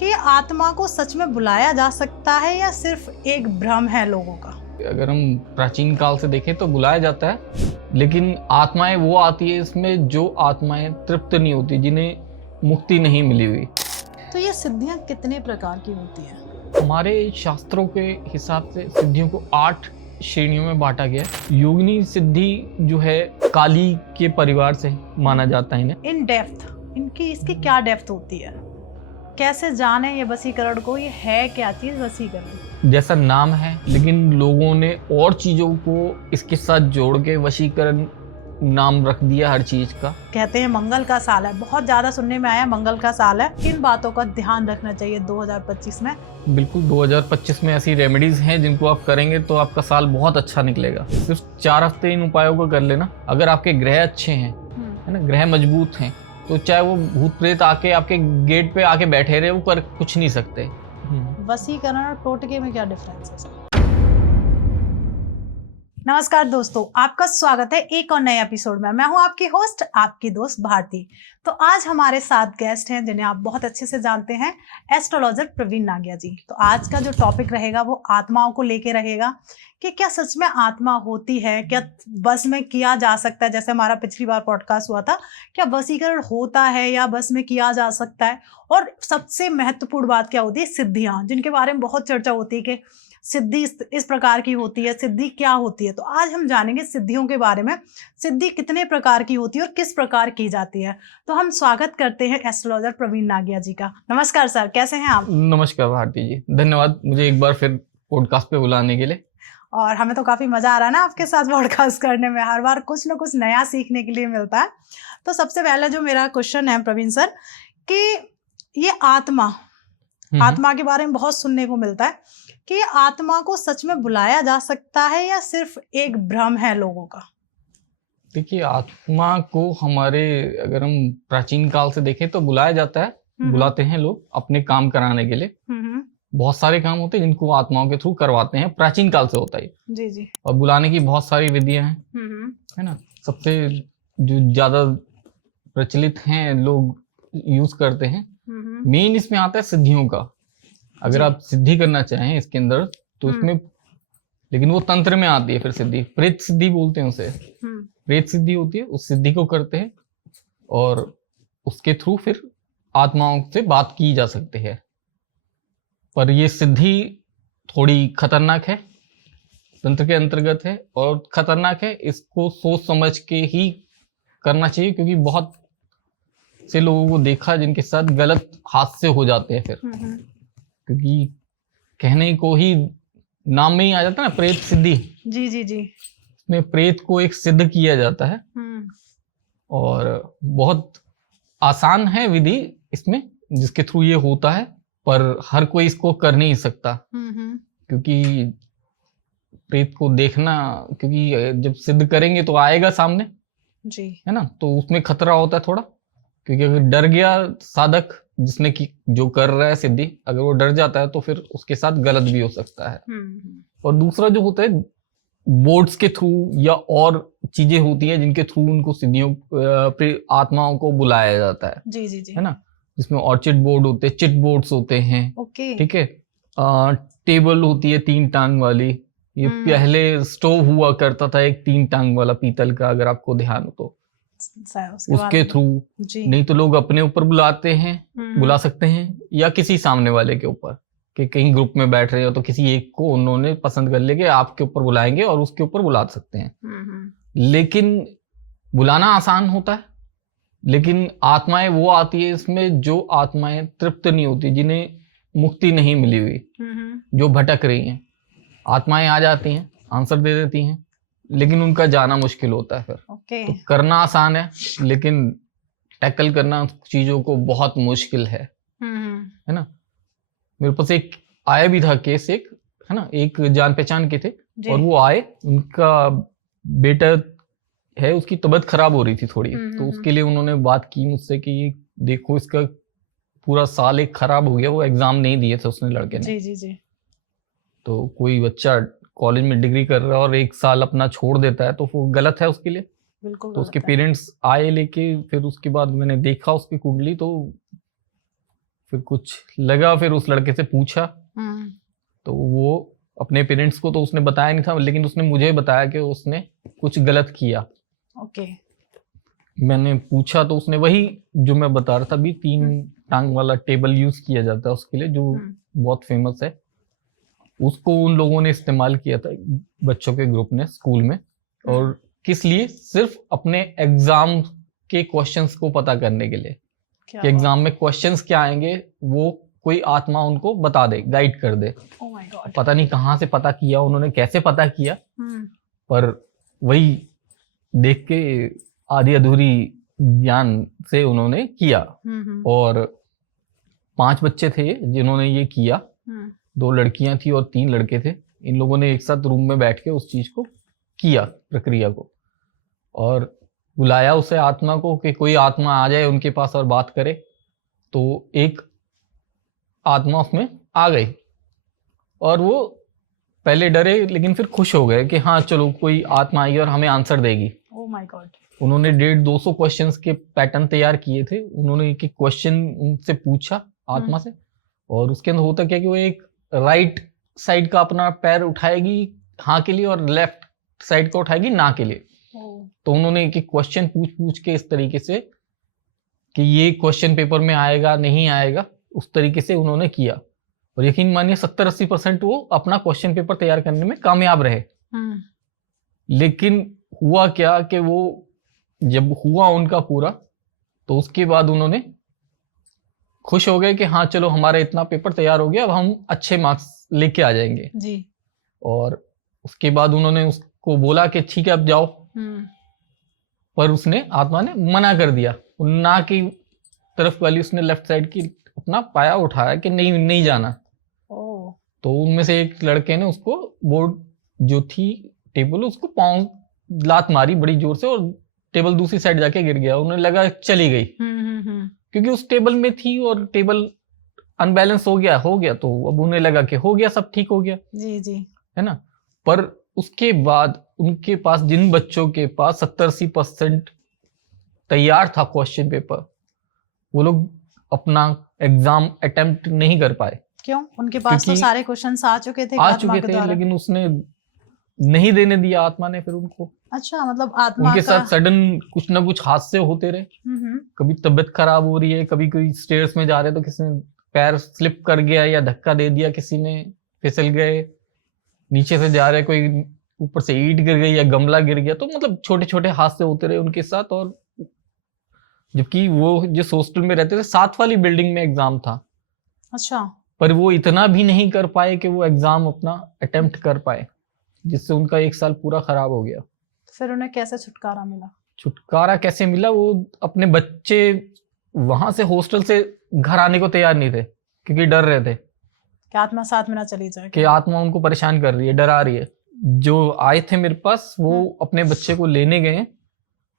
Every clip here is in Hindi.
कि आत्मा को सच में बुलाया जा सकता है या सिर्फ एक भ्रम है लोगों का? अगर हम प्राचीन काल से देखें तो बुलाया जाता है, लेकिन आत्माएं वो आती है इसमें जो आत्माएं तृप्त नहीं होती, जिन्हें मुक्ति नहीं मिली हुई। तो ये सिद्धियां कितने प्रकार की होती हैं? हमारे शास्त्रों के हिसाब से सिद्धियों को 8 श्रेणियों में बांटा गया है। योगिनी सिद्धि जो है काली के परिवार से माना जाता है इन्हें। इन डेप्थ इसकी क्या डेप्थ होती है? कैसे जाने ये वशीकरण को? ये है क्या चीज वशीकरण? जैसा नाम है, लेकिन लोगों ने और चीजों को इसके साथ जोड़ के वशीकरण नाम रख दिया हर चीज का। कहते हैं मंगल का साल है, बहुत ज्यादा सुनने में आया मंगल का साल है। किन बातों का ध्यान रखना चाहिए 2025 में? बिल्कुल 2025 में ऐसी रेमेडीज हैं जिनको आप करेंगे तो आपका साल बहुत अच्छा निकलेगा। सिर्फ 4 हफ्ते इन उपायों को कर लेना। अगर आपके ग्रह अच्छे हैं, है ना, ग्रह मजबूत हैं, तो चाहे वो भूत प्रेत आके आपके गेट पे आके बैठे रहे, वो कर कुछ नहीं सकते। वशीकरण और टोटके में क्या डिफरेंस है? नमस्कार दोस्तों, आपका स्वागत है एक और नए एपिसोड में। मैं हूं आपकी होस्ट, आपकी दोस्त भारती। तो आज हमारे साथ गेस्ट हैं जिन्हें आप बहुत अच्छे से जानते हैं, एस्ट्रोलॉजर प्रवीण नागिया जी। तो आज का जो टॉपिक रहेगा वो आत्माओं को लेके रहेगा कि क्या सच में आत्मा होती है, क्या बस में किया जा सकता है। जैसे हमारा पिछली बार पॉडकास्ट हुआ था, क्या वशीकरण होता है या बस में किया जा सकता है। और सबसे महत्वपूर्ण बात क्या होती है, सिद्धियां, जिनके बारे में बहुत चर्चा होती है कि सिद्धि इस प्रकार की होती है, सिद्धि क्या होती है। तो आज हम जानेंगे सिद्धियों के बारे में, सिद्धि कितने प्रकार की होती है और किस प्रकार की जाती है। तो हम स्वागत करते हैं एस्ट्रोलॉजर प्रवीण नागिया जी का। नमस्कार सर, कैसे हैं आप? नमस्कार भारती जी, धन्यवाद मुझे एक बार फिर पॉडकास्ट पे बुलाने के लिए। और हमें तो काफी मजा आ रहा है ना आपके साथ पॉडकास्ट करने में। हर बार कुछ ना कुछ नया सीखने के लिए मिलता है। तो सबसे पहला जो मेरा क्वेश्चन है प्रवीण सर, कि ये आत्मा के बारे में बहुत सुनने को मिलता है कि आत्मा को सच में बुलाया जा सकता है या सिर्फ एक भ्रम है लोगों का? देखिए, आत्मा को हमारे अगर हम प्राचीन काल से देखें तो बुलाया जाता है, बुलाते हैं लोग अपने काम कराने के लिए। बहुत सारे काम होते हैं जिनको आत्माओं के थ्रू करवाते हैं, प्राचीन काल से होता है जी जी। और बुलाने की बहुत सारी विधियां हैं, है ना। सबसे जो ज्यादा प्रचलित हैं, लोग यूज करते हैं, मेन इसमें आता है सिद्धियों का। अगर आप सिद्धि करना चाहें इसके अंदर तो उसमें, लेकिन वो तंत्र में आती है फिर सिद्धि, प्रेत सिद्धि बोलते हैं उसे। प्रेत सिद्धि होती है, उस सिद्धि को करते हैं और उसके थ्रू फिर आत्माओं से बात की जा सकती है। पर ये सिद्धि थोड़ी खतरनाक है, तंत्र के अंतर्गत है और खतरनाक है। इसको सोच समझ के ही करना चाहिए, क्योंकि बहुत से लोगों को देखा जिनके साथ गलत हादसे हो जाते हैं फिर। क्योंकि कहने को ही नाम में ही आ जाता है ना, प्रेत सिद्धि। जी जी जी। इसमें प्रेत को एक सिद्ध किया जाता है और बहुत आसान है विधि इसमें जिसके थ्रू ये होता है, पर हर कोई इसको कर नहीं सकता। क्योंकि प्रेत को देखना, क्योंकि जब सिद्ध करेंगे तो आएगा सामने जी, है ना, तो उसमें खतरा होता है थोड़ा। क्योंकि अगर डर गया साधक जिसने की जो कर रहा है सिद्धि, अगर वो डर जाता है तो फिर उसके साथ गलत भी हो सकता है। और दूसरा जो होता है, बोर्ड्स के थ्रू या और चीजें होती हैं जिनके थ्रू उनको सिद्धियों आत्माओं को बुलाया जाता है। जी जी जी, है ना, जिसमें ऑर्चिड बोर्ड होते हैं, चिट बोर्ड्स होते हैं। ठीक है, टेबल होती है 3 टांग वाली। ये पहले स्टोव हुआ करता था एक 3 टांग वाला पीतल का, अगर आपको ध्यान हो तो, उसके थ्रू। नहीं तो लोग अपने ऊपर बुलाते हैं, बुला सकते हैं, या किसी सामने वाले के ऊपर, कि कहीं ग्रुप में बैठ रहे हो तो किसी एक को उन्होंने पसंद कर लिया कि आपके ऊपर बुलाएंगे और उसके ऊपर बुला सकते हैं। लेकिन बुलाना आसान होता है, लेकिन आत्माएं वो आती है इसमें जो आत्माएं तृप्त नहीं होती, जिन्हें मुक्ति नहीं मिली हुई, जो भटक रही हैं। आत्माएं आ जाती हैं, आंसर दे देती हैं, लेकिन उनका जाना मुश्किल होता है फिर। तो करना आसान है, लेकिन टैकल करना चीजों को बहुत मुश्किल है ना। मेरे पास एक आया भी था केस, एक है ना, एक जान पहचान के थे और वो आए, उनका बेटा है, उसकी तबीयत खराब हो रही थी थोड़ी, तो उसके लिए उन्होंने बात की मुझसे कि देखो इसका पूरा साल एक खराब हो गया, वो एग्जाम नहीं दिए थे उसने, लड़के ने। जी जी जी। तो कोई बच्चा कॉलेज में डिग्री कर रहा है और 1 साल अपना छोड़ देता है तो वो गलत है उसके लिए। बिल्कुल। तो उसके पेरेंट्स आए लेके, फिर उसके बाद मैंने देखा उसकी कुंडली, तो फिर कुछ लगा, फिर उस लड़के से पूछा, तो वो अपने पेरेंट्स को तो उसने बताया नहीं था, लेकिन उसने मुझे बताया कि उसने कुछ गलत किया। ओके। मैंने पूछा तो उसने वही जो मैं बता रहा था अभी, 3 टांग वाला टेबल यूज किया जाता है उसके लिए, जो बहुत फेमस है, उसको उन लोगों ने इस्तेमाल किया था बच्चों के ग्रुप ने स्कूल में। और किस लिए? सिर्फ अपने एग्जाम के क्वेश्चंस को पता करने के लिए, कि एग्जाम में क्वेश्चंस क्या आएंगे वो कोई आत्मा उनको बता दे, गाइड कर दे। Oh my God. पता नहीं कहाँ से पता किया उन्होंने, कैसे पता किया, पर वही देख के आधी अधूरी ज्ञान से उन्होंने किया। और 5 बच्चे थे जिन्होंने ये किया, 2 लड़कियां थी और 3 लड़के थे। इन लोगों ने एक साथ रूम में बैठ के उस चीज को किया, प्रक्रिया को, और बुलाया उसे आत्मा को कि कोई आत्मा आ जाए उनके पास और बात करे। तो एक आत्मा उसमें आ गई और वो पहले डरे लेकिन फिर खुश हो गए कि हाँ चलो कोई आत्मा आई और हमें आंसर देगी। Oh my God. उन्होंने 150-200 क्वेश्चंस के पैटर्न तैयार किए थे। उन्होंने एक क्वेश्चन उनसे पूछा आत्मा से, और उसके अंदर होता क्या कि वो एक राइट साइड का अपना पैर उठाएगी हाँ के लिए और लेफ्ट साइड का उठाएगी ना के लिए। तो उन्होंने एक क्वेश्चन पूछ के इस तरीके से कि ये क्वेश्चन पेपर में आएगा नहीं आएगा, उस तरीके से उन्होंने किया। और यकीन मानिए 70-80% वो अपना क्वेश्चन पेपर तैयार करने में कामयाब रहे। लेकिन हुआ क्या कि वो जब हुआ उनका पूरा, तो उसके बाद उन्होंने खुश हो गए कि हाँ चलो हमारा इतना पेपर तैयार हो गया, अब हम अच्छे मार्क्स लेके आ जाएंगे जी। और उसके बाद उन्होंने उसको बोला कि ठीक है अब जाओ। पर उसने, आत्मा ने मना कर दिया। ना की तरफ वाली उसने लेफ्ट साइड की अपना पाया उठाया कि नहीं नहीं जाना। तो उनमें से एक लड़के ने उसको, बोर्ड जो थी टेबल, उसको पांव लात मारी बड़ी जोर से और टेबल दूसरी साइड जाके गिर गया। उन्हें लगा चली गई, क्योंकि उस टेबल में थी और टेबल अनबैलेंस हो गया तो अब उन्हें लगा कि हो गया, सब ठीक हो गया। जी जी, है ना। पर उसके बाद उनके पास, जिन बच्चों के पास 70-80% तैयार था क्वेश्चन पेपर, वो लोग अपना एग्जाम अटेम्प्ट नहीं कर पाए। क्यों? उनके पास तो सारे क्वेश्चंस आ चुके थे, लेकिन उसने नहीं देने दिया आत्मा ने फिर उनको। अच्छा, मतलब आत्मा उनके साथ सडन कुछ ना कुछ हादसे होते रहे। कभी तबीयत खराब हो रही है, कभी कोई स्टेयर्स में जा रहे तो किसी ने पैर स्लिप कर गया या धक्का दे दिया, किसी ने फिसल गए, नीचे से जा रहे कोई ऊपर से ईंट गिर गई या गमला गिर गया। तो मतलब छोटे छोटे हादसे होते रहे उनके साथ। और जबकि वो जिस हॉस्टल में रहते थे 7 वाली बिल्डिंग में एग्जाम था। अच्छा। पर वो इतना भी नहीं कर पाए कि वो एग्जाम अपना अटेम्प्ट कर पाए, जिससे उनका 1 साल पूरा खराब हो गया। फिर उन्हें कैसे छुटकारा मिला? छुटकारा कैसे मिला? वो अपने बच्चे वहां से हॉस्टल से घर आने को तैयार नहीं थे, क्योंकि डर रहे थे कि आत्मा साथ में ना चली जाए, कि आत्मा उनको परेशान कर रही है, डरा रही है। जो आए थे मेरे पास, वो अपने बच्चे को लेने गए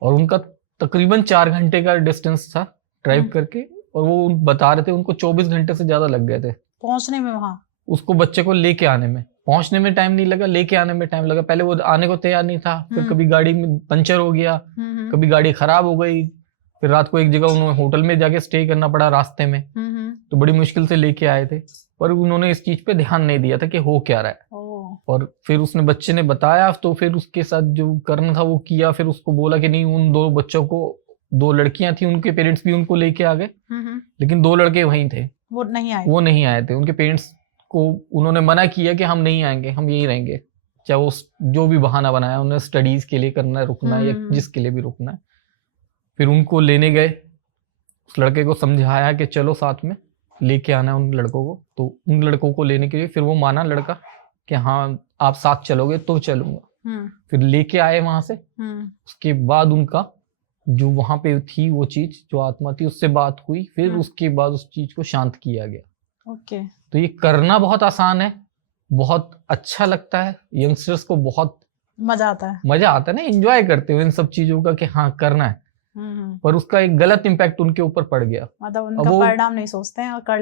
और उनका तकरीबन 4 घंटे का डिस्टेंस था ड्राइव करके, और वो बता रहे थे उनको 24 घंटे से ज्यादा लग गए थे पहुंचने में वहां। उसको बच्चे को लेके आने में, पहुंचने में टाइम नहीं लगा, लेके आने में टाइम लगा। पहले वो आने को तैयार नहीं था, फिर कभी गाड़ी में पंचर हो गया, कभी गाड़ी खराब हो गई, फिर रात को एक जगह उन्होंने होटल में जाके स्टे करना पड़ा रास्ते में। तो बड़ी मुश्किल से लेके आए थे, पर उन्होंने इस चीज पे ध्यान नहीं दिया था कि हो क्या रहा है। और फिर उसने, बच्चे ने बताया, तो फिर उसके साथ जो करना था वो किया। फिर उसको बोला कि नहीं, उन 2 बच्चों को, 2 लड़कियां थी, उनके पेरेंट्स भी उनको लेके आ गए, लेकिन 2 लड़के वहीं थे, वो नहीं आए थे। उनके पेरेंट्स को उन्होंने मना किया कि हम नहीं आएंगे, हम यही रहेंगे, चाहे वो जो भी बहाना बनाया उन्हें, स्टडीज के लिए करना है, रुकना है, या जिसके लिए भी रुकना है। फिर उनको लेने गए, उस लड़के को समझाया कि चलो साथ में लेके आना है उन लड़कों को। तो उन लड़कों को लेने के लिए फिर वो माना लड़का कि हाँ आप साथ चलोगे तो चलूंगा। फिर लेके आए वहां से। उसके बाद उनका जो वहां पे थी वो चीज, जो आत्मा थी, उससे बात हुई। फिर उसके बाद उस चीज को शांत किया गया। ओके। तो ये करना बहुत आसान है, बहुत अच्छा लगता है, यंगस्टर्स को बहुत मजा आता है ना, एंजॉय करते हो इन सब चीजों का कि हाँ करना है। पर उसका एक गलत इम्पैक्ट उनके ऊपर पड़ गया, मतलब उनका परिणाम नहीं सोचते हैं और कर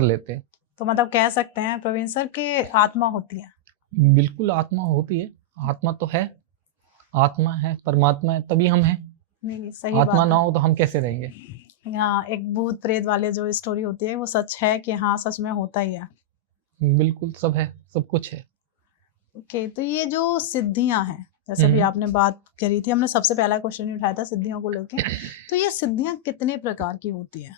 लेते हैं। तो मतलब कह सकते हैं प्रवीण सर कि आत्मा होती है। बिल्कुल आत्मा होती है, आत्मा तो है, आत्मा है, परमात्मा है, तभी हम हैं। नहीं, सही आत्मा बात ना हो तो हम कैसे रहेंगे? हाँ, एक भूत प्रेत वाले जो स्टोरी होती है वो सच है कि हाँ सच में होता ही है। बिल्कुल, सब है, सब कुछ है। ओके, तो ये जो सिद्धियां हैं, जैसे भी आपने बात करी थी, हमने सबसे पहला क्वेश्चन ही उठाया था सिद्धियों को लेके, तो ये सिद्धियां कितने प्रकार की होती है?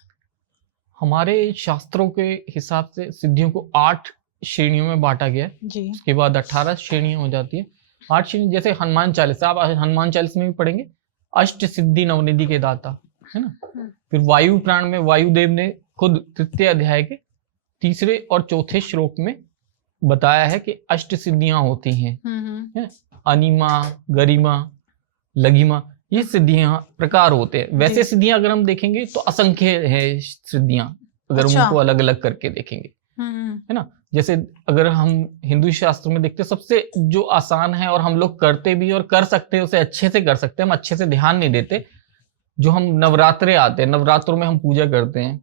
हमारे शास्त्रों के हिसाब से सिद्धियों को 8 श्रेणियों में बांटा गया है। जी। उसके बाद 18 श्रेणियां हो जाती है। 8 श्रेणी, जैसे हनुमान चालीसा, आप हनुमान चालीसा में भी पढ़ेंगे, अष्ट सिद्धि नवनिधि के दाता, है ना। फिर वायु पुराण में वायुदेव ने खुद तृतीय अध्याय के तीसरे और चौथे श्लोक में बताया है कि अष्ट सिद्धियां होती हैं, है? अनिमा, गरिमा, लघिमा, ये सिद्धियां प्रकार होते हैं। वैसे सिद्धियां अगर हम देखेंगे तो असंख्य है सिद्धियां, अगर उनको अलग अलग करके देखेंगे, है ना। जैसे अगर हम हिंदू शास्त्र में देखते हैं, सबसे जो आसान है और हम लोग करते भी और कर सकते हैं, उसे अच्छे से कर सकते हैं, हम अच्छे से ध्यान नहीं देते, जो हम नवरात्रे आते हैं, नवरात्रों में हम पूजा करते हैं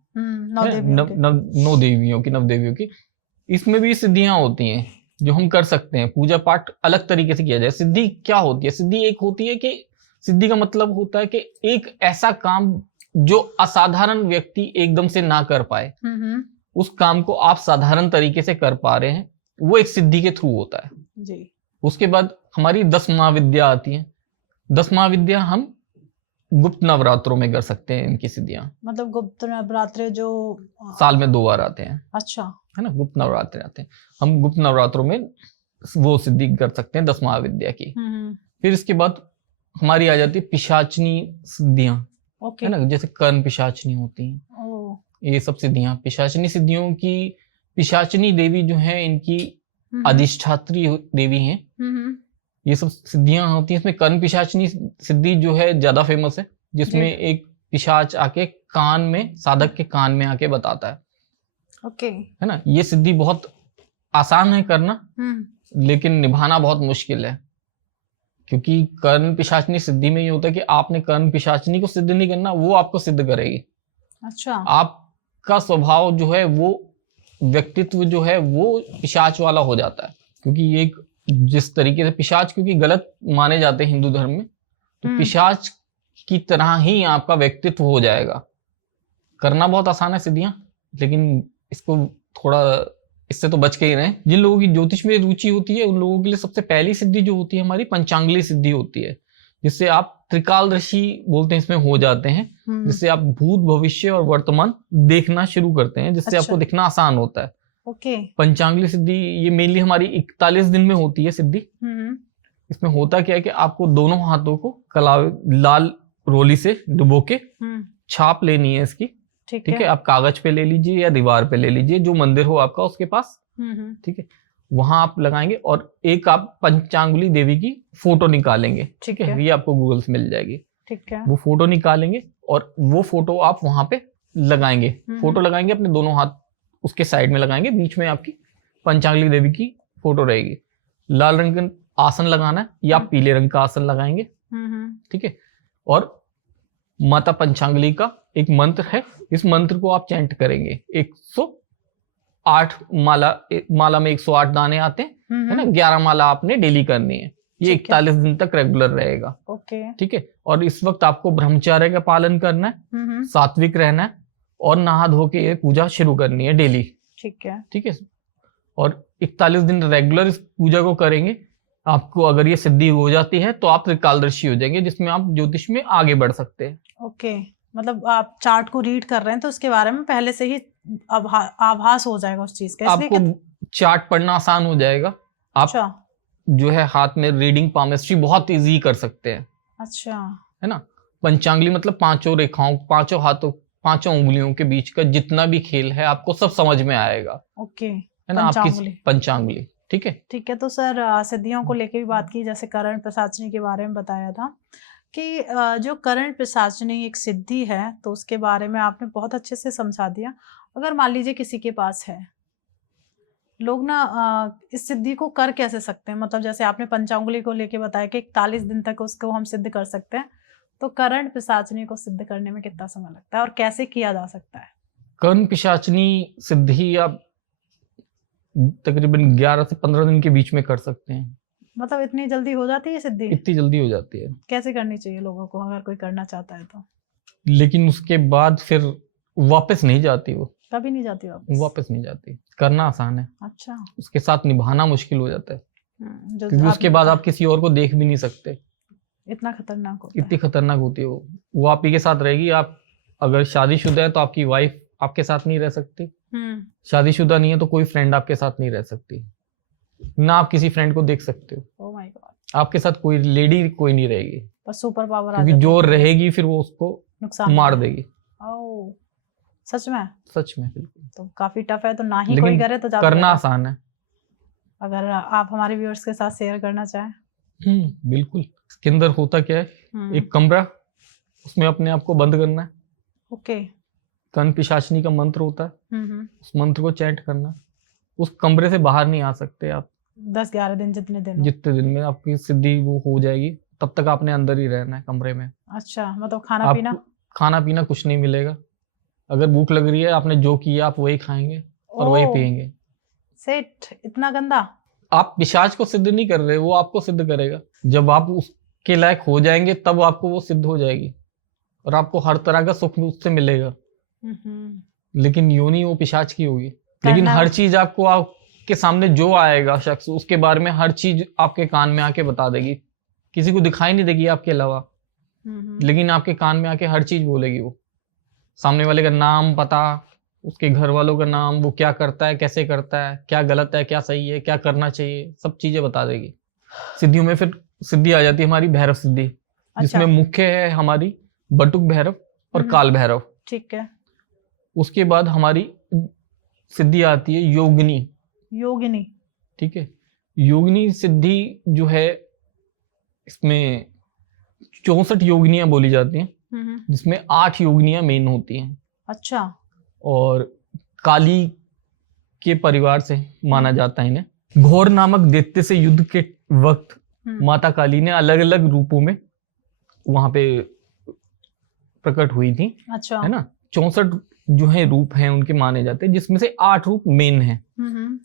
नौ देवियों की, इसमें भी सिद्धियां होती हैं जो हम कर सकते हैं। पूजा पाठ अलग तरीके से किया जाए। सिद्धि क्या होती है? सिद्धि एक होती है कि सिद्धि का मतलब होता है कि एक ऐसा काम जो असाधारण व्यक्ति एकदम से ना कर पाए, उस काम को आप साधारण तरीके से कर पा रहे हैं, वो एक सिद्धि के थ्रू होता है जी। उसके बाद हमारी 10 महाविद्या आती है। 10 महाविद्या हम गुप्त नवरात्रों में कर सकते हैं इनकी सिद्धियां। मतलब गुप्त नवरात्रे जो साल में 2 बार आते हैं। अच्छा, है ना, गुप्त नवरात्रे आते हैं। हम गुप्त नवरात्रों में वो सिद्धि कर सकते हैं 10 महाविद्या की। फिर इसके बाद हमारी आ जाती है पिशाचनी सिद्धियां, है ना, जैसे कर्ण पिशाचनी होती हैं, ये सब सिद्धियां। पिशाचनी सिद्धियों की, पिशाचनी देवी जो है इनकी अधिष्ठात्री देवी हैं, ये सब सिद्धियां होती हैं। इसमें कर्ण पिशाचनी सिद्धि जो है ज्यादा फेमस है, जिसमें एक पिशाच आके कान में, साधक के कान में आके बताता है, है ना। ये सिद्धि बहुत आसान है करना, लेकिन निभाना बहुत मुश्किल है, क्योंकि कर्ण पिशाचनी सिद्धि में ये होता है कि आपने कर्ण पिशाचनी को सिद्ध नहीं करना, वो आपको सिद्ध करेगी। अच्छा, आपका स्वभाव जो है, वो व्यक्तित्व जो है वो पिशाच वाला हो जाता है, क्योंकि एक जिस तरीके से पिशाच क्योंकि गलत माने जाते हैं हिंदू धर्म में, तो पिशाच की तरह ही आपका व्यक्तित्व हो जाएगा। करना बहुत आसान है सिद्धियां, लेकिन इसको थोड़ा, इससे तो बच के ही रहें। जिन लोगों की ज्योतिष में रुचि होती है, उन लोगों के लिए सबसे पहली सिद्धि जो होती है हमारी पंचांगली सिद्धि होती है, जिससे आप त्रिकालदर्शी बोलते हैं, इसमें हो जाते हैं, जिससे आप भूत, भविष्य और वर्तमान देखना शुरू करते हैं, जिससे आपको दिखना आसान होता है। पंचांगली सिद्धि ये मेनली हमारी 41 दिन में होती है सिद्धि। इसमें होता क्या है कि आपको दोनों हाथों को लाल रोली से डुबो के छाप लेनी है इसकी, ठीक है। आप कागज पे ले लीजिए या दीवार पे ले लीजिए, जो मंदिर हो आपका उसके पास, ठीक है, वहां आप लगाएंगे। और एक आप पंचांगुली देवी की फोटो निकालेंगे, ठीक है, ये आपको गूगल से मिल जाएगी, ठीक है। वो फोटो निकालेंगे और वो फोटो आप वहां पे लगाएंगे। फोटो लगाएंगे, अपने दोनों हाथ उसके साइड में लगाएंगे, बीच में आपकी पंचांगली देवी की फोटो रहेगी। लाल रंग का आसन लगाना है या पीले रंग का आसन लगाएंगे, ठीक है। और माता पंचांगली का एक मंत्र है, इस मंत्र को आप चैंट करेंगे। 108 माला में 108 दाने आते हैं, है ना। 11 माला आपने डेली करनी है, ये 41 दिन तक रेगुलर रहेगा, ठीक है। और इस वक्त आपको ब्रह्मचर्य का पालन करना है, सात्विक रहना है, और नहा धो के ये पूजा शुरू करनी है डेली, ठीक है, ठीक है। और 41 दिन रेगुलर इस पूजा को करेंगे। आपको अगर ये सिद्धि हो जाती है तो आप त्रिकालदर्शी हो जाएंगे, जिसमें आप ज्योतिष में आगे बढ़ सकते हैं। ओके, मतलब आप चार्ट को रीड कर रहे हैं तो उसके बारे में पहले से ही आभास हो जाएगा उस चीज का, आपको चार्ट पढ़ना आसान हो जाएगा। आप जो है हाथ में रीडिंग पामेस्ट्री बहुत इजी कर सकते हैं। अच्छा, है ना। पंचांगली मतलब 5 रेखाओं, 5 हाथों, 5 उंगलियों के बीच का जितना भी खेल है आपको सब समझ में आएगा। ओके, है ना, आपकी पंचांगुली, ठीक है, ठीक है। तो सर सिद्धियों को लेके भी बात की, जैसे कर्ण पिशाचनी के बारे में बताया था कि जो कर्ण पिशाचनी एक सिद्धि है, तो उसके बारे में आपने बहुत अच्छे से समझा दिया। अगर मान लीजिए किसी के पास है, लोग ना इस सिद्धि को कर कैसे सकते हैं? मतलब जैसे आपने पंचांगुली को लेके बताया कि 41 दिन तक उसको हम सिद्ध कर सकते हैं, तो कर्ण पिशाचनी को सिद्ध करने में कितना समय लगता है और कैसे किया जा सकता है? कर्ण पिशाचनी सिद्धि आप तकरीबन 11 से 15 दिन के बीच में कर सकते हैं। मतलब इतनी जल्दी हो जाती है सिद्धि? इतनी जल्दी हो जाती है। कैसे करनी चाहिए लोगों को अगर कोई करना चाहता है तो? लेकिन उसके बाद फिर वापस नहीं जाती वो, कभी नहीं जाती वापस नहीं जाती। करना आसान है, अच्छा। उसके साथ निभाना मुश्किल हो जाता है, जो क्योंकि उसके आपने बाद बताया, आप किसी और को देख भी नहीं सकते, इतना खतरनाक होता इतनी है। खतरनाक होती है वो आप ही के साथ रहेगी। आप अगर शादीशुदा है तो आपकी वाइफ आपके साथ नहीं रह सकती, शादीशुदा नहीं है तो कोई फ्रेंड आपके साथ नहीं रह सकती, ना आप किसी फ्रेंड को देख सकते हो। ओह माय गॉड, आपके साथ कोई लेडी कोई नहीं रहेगी, बस सुपर पावर आ क्योंकि जाता जो है, रहेगी फिर वो उसको नुकसान मार होता है। देगी। ओह, सच में? सच में, बिल्कुल। तो काफी टफ है, तो ना ही लेकिन कोई करे तो ज्यादा करना better। आसान है। अगर आप हमारे व्यूअर्स के साथ शेयर करना चाहें। बिल्कुल। इसके अंदर होता क्या है, एक कमरा, उसमें अपने आप को बंद करना है। ओके। कन पिशाचनी का मंत्र होता है, उस मंत्र को चैंट करना। उस कमरे से बाहर नहीं आ सकते आप 10-11 दिन, जितने दिन हो। जितने दिन में आपकी सिद्धि वो हो जाएगी, तब तक आपने अंदर ही रहना है कमरे में। अच्छा, मतलब खाना पीना? खाना पीना कुछ नहीं मिलेगा। अगर भूख लग रही है, आपने जो किया आप वही खाएंगे और वही पिएंगे। सेट, इतना गंदा? आप पिशाच को सिद्ध नहीं कर रहे, वो आपको सिद्ध करेगा। जब आप उसके लायक हो जाएंगे तब आपको वो सिद्ध हो जाएगी और आपको हर तरह का सुख उससे मिलेगा। लेकिन योनि वो पिशाच की होगी। लेकिन हर चीज आपको, आपके सामने जो आएगा शख्स, उसके बारे में हर चीज आपके कान में आके बता देगी। किसी को दिखाई नहीं देगी आपके अलावा, लेकिन आपके कान में आके हर चीज बोलेगी। वो सामने वाले का नाम, पता, उसके घर वालों का नाम, वो क्या करता है, कैसे करता है, क्या गलत है, क्या सही है, क्या करना चाहिए, सब चीजें बता देगी। सिद्धियों में फिर सिद्धि आ जाती है हमारी भैरव सिद्धि, जिसमें मुख्य है हमारी बटुक भैरव और काल भैरव। ठीक है। उसके बाद हमारी सिद्धि आती है योगिनी। योगिनी, ठीक है। योगिनी सिद्धि जो है, इसमें 64 योगिनियां बोली जाती हैं, जिसमें 8 योगिनियां मेन होती हैं। अच्छा। और काली के परिवार से माना जाता है इन्हें। घोर नामक दैत्य से युद्ध के वक्त माता काली ने अलग अलग रूपों में वहां पे प्रकट हुई थी। अच्छा। है ना। 64 जो है रूप हैं उनके माने जाते हैं, जिसमें से 8 रूप मेन हैं।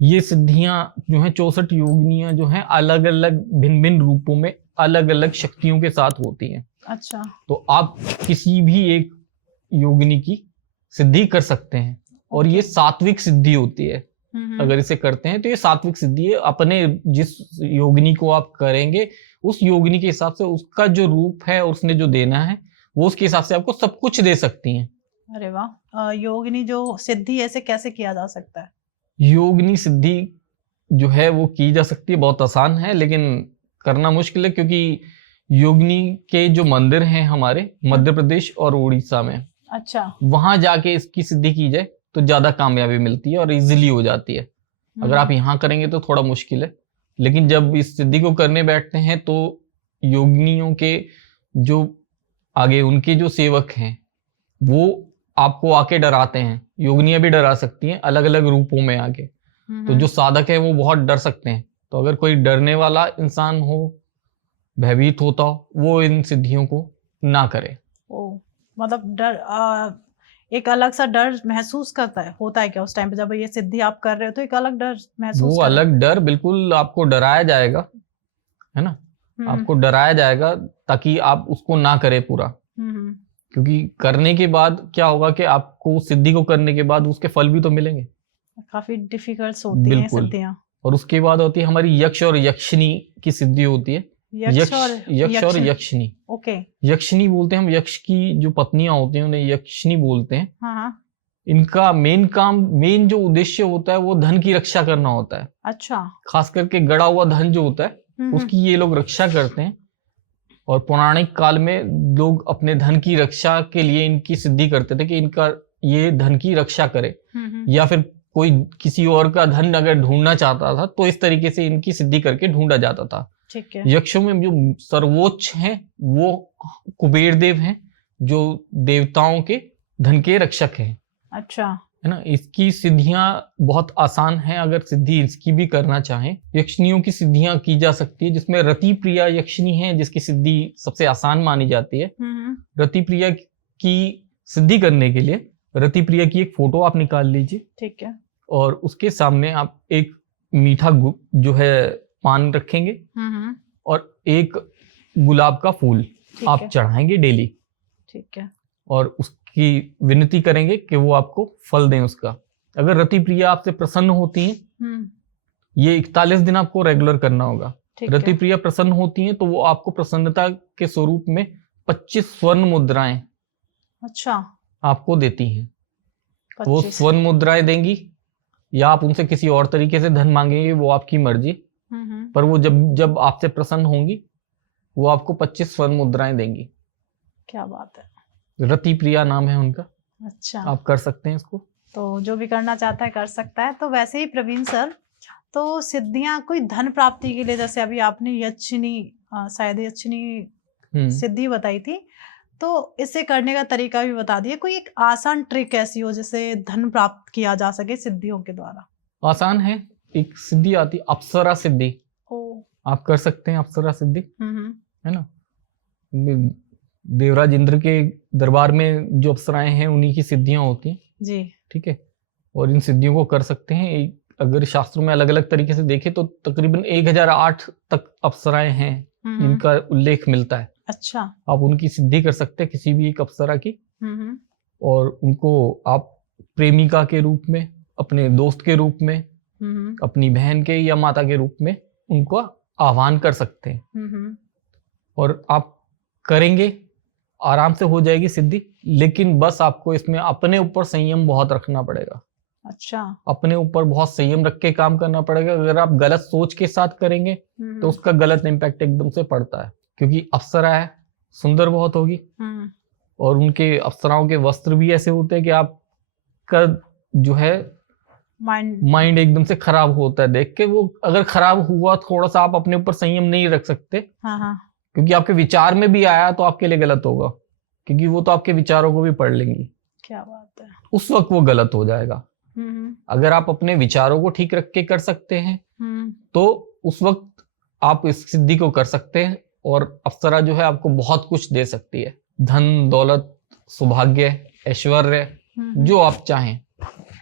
ये सिद्धियां जो हैं, 64 योगिनियां जो हैं, अलग अलग भिन्न भिन्न रूपों में अलग अलग शक्तियों के साथ होती हैं। अच्छा। तो आप किसी भी एक योगिनी की सिद्धि कर सकते हैं। और ये सात्विक सिद्धि होती है। अगर इसे करते हैं तो ये सात्विक सिद्धि है। अपने जिस योगिनी को आप करेंगे, उस योगिनी के हिसाब से उसका जो रूप है, उसने जो देना है, वो उसके हिसाब से आपको सब कुछ दे सकती हैं। अरे वाह। योगिनी जो सिद्धि ऐसे कैसे किया जा सकता है? योगिनी सिद्धि जो है वो की जा सकती है, बहुत आसान है, लेकिन करना मुश्किल है, क्योंकि योगिनी के जो मंदिर हैं हमारे मध्य प्रदेश और उड़ीसा में, अच्छा, वहां जाके इसकी सिद्धि की जाए तो ज्यादा कामयाबी मिलती है और इजीली हो जाती है। अगर आप यहाँ करेंगे तो थोड़ा मुश्किल है, लेकिन जब इस सिद्धि को करने बैठते हैं तो योगिनियों के जो आगे उनके जो सेवक हैं वो आपको आके डराते हैं। योगिनियां भी डरा सकती हैं अलग अलग रूपों में आके। तो जो साधक है वो बहुत डर सकते हैं। तो अगर कोई डरने वाला इंसान हो, भयभीत होता हो, वो इन सिद्धियों को ना करे। मतलब डर, एक अलग सा डर महसूस करता है, होता है क्या उस टाइम पे जब ये सिद्धि आप कर रहे हो? तो एक अलग डर महसूस वो अलग डर, बिल्कुल आपको डराया जाएगा, है ना। आपको डराया जाएगा ताकि आप उसको ना करें पूरा। क्योंकि करने के बाद क्या होगा कि आपको सिद्धि को करने के बाद उसके फल भी तो मिलेंगे। काफी डिफिकल्ट होती हैं सिद्धियां। और उसके बाद होती है हमारी यक्ष और यक्षिनी की सिद्धि होती है। यक्ष और यक्षिनी। ओके। यक्षिनी बोलते हैं हम, यक्ष की जो पत्नियां होती हैं उन्हें यक्षिनी बोलते हैं। हाँ। इनका मेन काम, मेन जो उद्देश्य होता है वो धन की रक्षा करना होता है। अच्छा। खास करके गड़ा हुआ धन जो होता है उसकी ये लोग रक्षा करते हैं। और पौराणिक काल में लोग अपने धन की रक्षा के लिए इनकी सिद्धि करते थे कि इनका ये धन की रक्षा करे। या फिर कोई किसी और का धन अगर ढूंढना चाहता था तो इस तरीके से इनकी सिद्धि करके ढूंढा जाता था। ठीक है। यक्षों में जो सर्वोच्च हैं वो कुबेर देव हैं, जो देवताओं के धन के रक्षक हैं। अच्छा। है ना। इसकी सिद्धियां बहुत आसान हैं। अगर सिद्धि इसकी भी करना चाहें, यक्षिनियों की सिद्धियां की जा सकती है, जिसमें रति प्रिया यक्षिनी है जिसकी सिद्धि सबसे आसान मानी जाती है। रति प्रिया की सिद्धि करने के लिए रति प्रिया की एक फोटो आप निकाल लीजिए। ठीक है। और उसके सामने आप एक मीठा जो है पान रखेंगे और एक गुलाब का फूल आप चढ़ाएंगे डेली। ठीक है। और उसकी विनती करेंगे कि वो आपको फल दें उसका। अगर रति प्रिया आपसे प्रसन्न होती हैं, ये 41 दिन आपको रेगुलर करना होगा। रति प्रिया प्रसन्न होती हैं तो वो आपको प्रसन्नता के स्वरूप में 25 स्वर्ण मुद्राएं अच्छा आपको देती हैं। वो 25 स्वर्ण मुद्राएं देंगी या आप उनसे किसी और तरीके से धन मांगेंगे, वो आपकी मर्जी। पर वो जब आपसे प्रसन्न होंगी वो आपको 25 स्वर्ण मुद्राएं देंगी। क्या बात है। रति प्रिया नाम है उनका। अच्छा, आप कर सकते हैं इसको। तो जो भी करना चाहता है कर सकता है। तो वैसे ही प्रवीण सर, तो सिद्धियां कोई धन प्राप्ति के लिए, जैसे अभी आपने यक्षिणी शायद यक्षिणी सिद्धि बताई थी, तो इसे करने का तरीका भी बता दिया। कोई एक आसान ट्रिक ऐसी हो जिससे धन प्राप्त किया जा सके सिद्धियों के द्वारा? आसान है, एक सिद्धि आती अप्सरा सिद्धि। आप कर सकते हैं अप्सरा सिद्धि, है ना। देवराज इंद्र के दरबार में जो अप्सराएं हैं उन्हीं की सिद्धियां होती हैं जी, ठीक है। और इन सिद्धियों को कर सकते हैं। अगर शास्त्रों में अलग अलग तरीके से देखें तो तकरीबन 1008 तक अप्सराएं हैं जिनका उल्लेख मिलता है। अच्छा, आप उनकी सिद्धि कर सकते हैं किसी भी एक अप्सरा की, और उनको आप प्रेमिका के रूप में, अपने दोस्त के रूप में, अपनी बहन के या माता के रूप में उनको आह्वान कर सकते हैं। और आप करेंगे, आराम से हो जाएगी सिद्धि। लेकिन बस आपको इसमें अपने ऊपर संयम बहुत रखना पड़ेगा। अच्छा, अपने ऊपर बहुत संयम रख के काम करना पड़ेगा। अगर आप गलत सोच के साथ करेंगे तो उसका गलत इम्पैक्ट एकदम से पड़ता है, क्योंकि अप्सरा है, सुंदर बहुत होगी, और उनके अप्सराओं के वस्त्र भी ऐसे होते हैं कि आपका जो है माइंड एकदम से खराब होता है देख के। वो अगर खराब हुआ थोड़ा सा, आप अपने ऊपर संयम नहीं रख सकते, क्योंकि आपके विचार में भी आया तो आपके लिए गलत होगा, क्योंकि वो तो आपके विचारों को भी पढ़ लेंगी। क्या बात है। उस वक्त वो गलत हो जाएगा। अगर आप अपने विचारों को ठीक रख के कर सकते हैं तो उस वक्त आप इस सिद्धि को कर सकते हैं, और अप्सरा जो है आपको बहुत कुछ दे सकती है। धन, दौलत, सौभाग्य, ऐश्वर्य, जो आप चाहें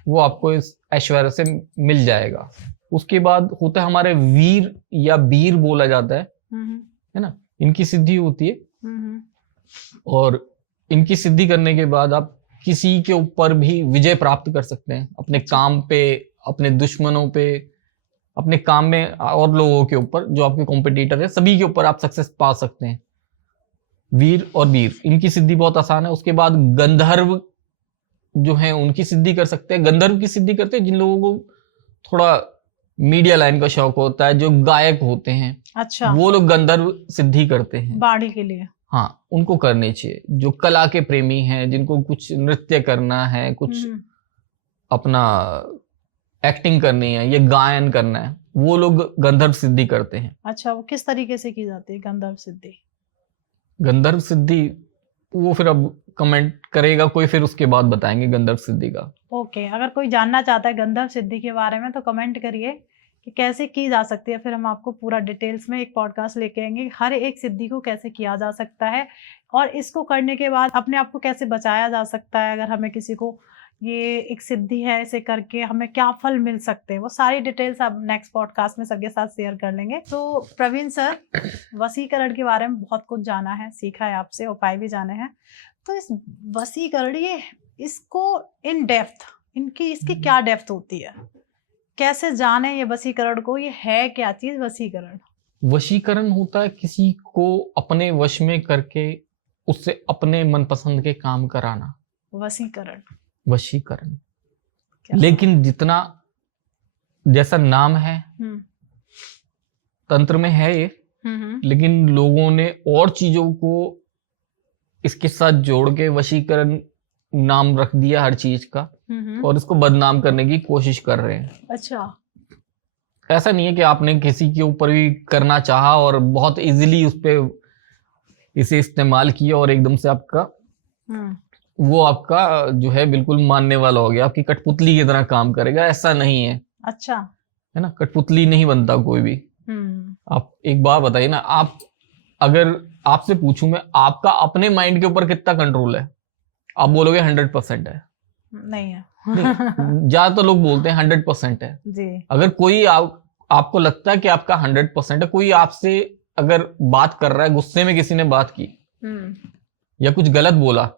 वो आपको इस ऐश्वर्य से मिल जाएगा। उसके बाद होता है हमारे वीर या बीर बोला जाता है ना। इनकी सिद्धि होती है, और इनकी सिद्धि करने के बाद आप किसी के ऊपर भी विजय प्राप्त कर सकते हैं, अपने काम पे, अपने दुश्मनों पे, अपने काम में और लोगों के ऊपर जो आपके कॉम्पिटिटर है, सभी के ऊपर आप सक्सेस पा सकते हैं। वीर और बीर, इनकी सिद्धि बहुत आसान है। उसके बाद गंधर्व जो है उनकी सिद्धि कर सकते हैं। गंधर्व की सिद्धि करते हैं जिन लोगों को थोड़ा मीडिया लाइन का शौक होता है, जो गायक होते हैं। अच्छा, वो लोग गंधर्व सिद्धि करते हैं बाड़ी के लिए। हाँ, उनको करनी चाहिए। जो कला के प्रेमी हैं, जिनको कुछ नृत्य करना है, कुछ अपना एक्टिंग करनी है या गायन करना है, वो लोग गंधर्व सिद्धि करते हैं। अच्छा, वो किस तरीके से की जाती है गंधर्व सिद्धि? गंधर्व सिद्धि वो फिर अब कमेंट करेगा कोई, फिर उसके बाद बताएंगे गंधर्व सिद्धि का। ओके, अगर कोई जानना चाहता है गंधर्व सिद्धि के बारे में तो कमेंट करिए कि कैसे की जा सकती है। फिर हम आपको पूरा डिटेल्स में एक पॉडकास्ट लेके आएंगे, हर एक सिद्धि को कैसे किया जा सकता है, और इसको करने के बाद अपने आप को कैसे बचाया जा सकता है। अगर हमें किसी को ये एक सिद्धि है, इसे करके हमें क्या फल मिल सकते हैं, वो सारी डिटेल्स अब नेक्स्ट पॉडकास्ट में सबके साथ शेयर कर लेंगे। तो प्रवीण सर, वशीकरण के बारे में बहुत कुछ जाना है, सीखा है आपसे, उपाय भी जाने हैं। तो इस वशीकरण, ये इसको इन डेप्थ, इसकी क्या डेप्थ होती है, कैसे जाने ये वशीकरण को, ये है क्या चीज वशीकरण? वशीकरण होता है किसी को अपने वश में करके उससे अपने मनपसंद के काम कराना, वशीकरण। लेकिन जितना, जैसा नाम है तंत्र में है ये, लेकिन लोगों ने और चीजों को इसके साथ जोड़ के वशीकरण नाम रख दिया हर चीज का, और इसको बदनाम करने की कोशिश कर रहे हैं। अच्छा, ऐसा नहीं है कि आपने किसी के ऊपर भी करना चाहा और बहुत इजीली उस पे इसे इस्तेमाल किया और एकदम से आपका वो आपका जो है बिल्कुल मानने वाला हो गया, आपकी कठपुतली की तरह काम करेगा, ऐसा नहीं है। अच्छा, है ना, कठपुतली नहीं बनता कोई भी। आप एक बात बताइए ना, आप अगर आपसे पूछूं मैं, आपका अपने माइंड के ऊपर कितना कंट्रोल है? आप बोलोगे 100% है। नहीं है। ज्यादातर लोग बोलते हैं 100% है जी। अगर कोई आपको लगता है कि आपका 100% है, कोई आपसे अगर बात कर रहा है, गुस्से में किसी ने बात की या कुछ गलत बोला,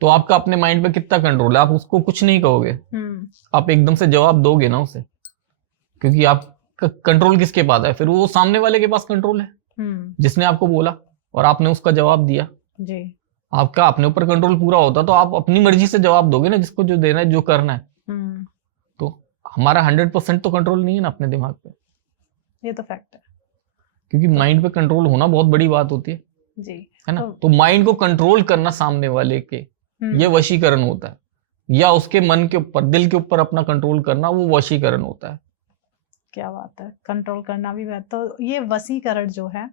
तो आपका अपने माइंड पे कितना कंट्रोल है? आप उसको कुछ नहीं कहोगे, आप एकदम से जवाब दोगे ना उसे, क्योंकि आप कंट्रोल किसके पास है? फिर वो सामने वाले के पास कंट्रोल है, जिसने आपको बोला और आपने उसका जवाब दिया जी। आपका अपने ऊपर कंट्रोल पूरा होता तो आप अपनी मर्जी से जवाब दोगे ना, जिसको जो देना है, जो करना है। तो हमारा 100% तो कंट्रोल नहीं है ना अपने दिमाग पे, ये तो फैक्ट है, क्योंकि माइंड पे कंट्रोल होना बहुत बड़ी बात होती है जी, है ना। तो माइंड को कंट्रोल करना सामने वाले के, ये वशीकरण होता है, या उसके मन के ऊपर, दिल के ऊपर अपना कंट्रोल करना, वो वशीकरण होता है। क्या बात है, कंट्रोल करना भी है। तो ये वशीकरण जो है,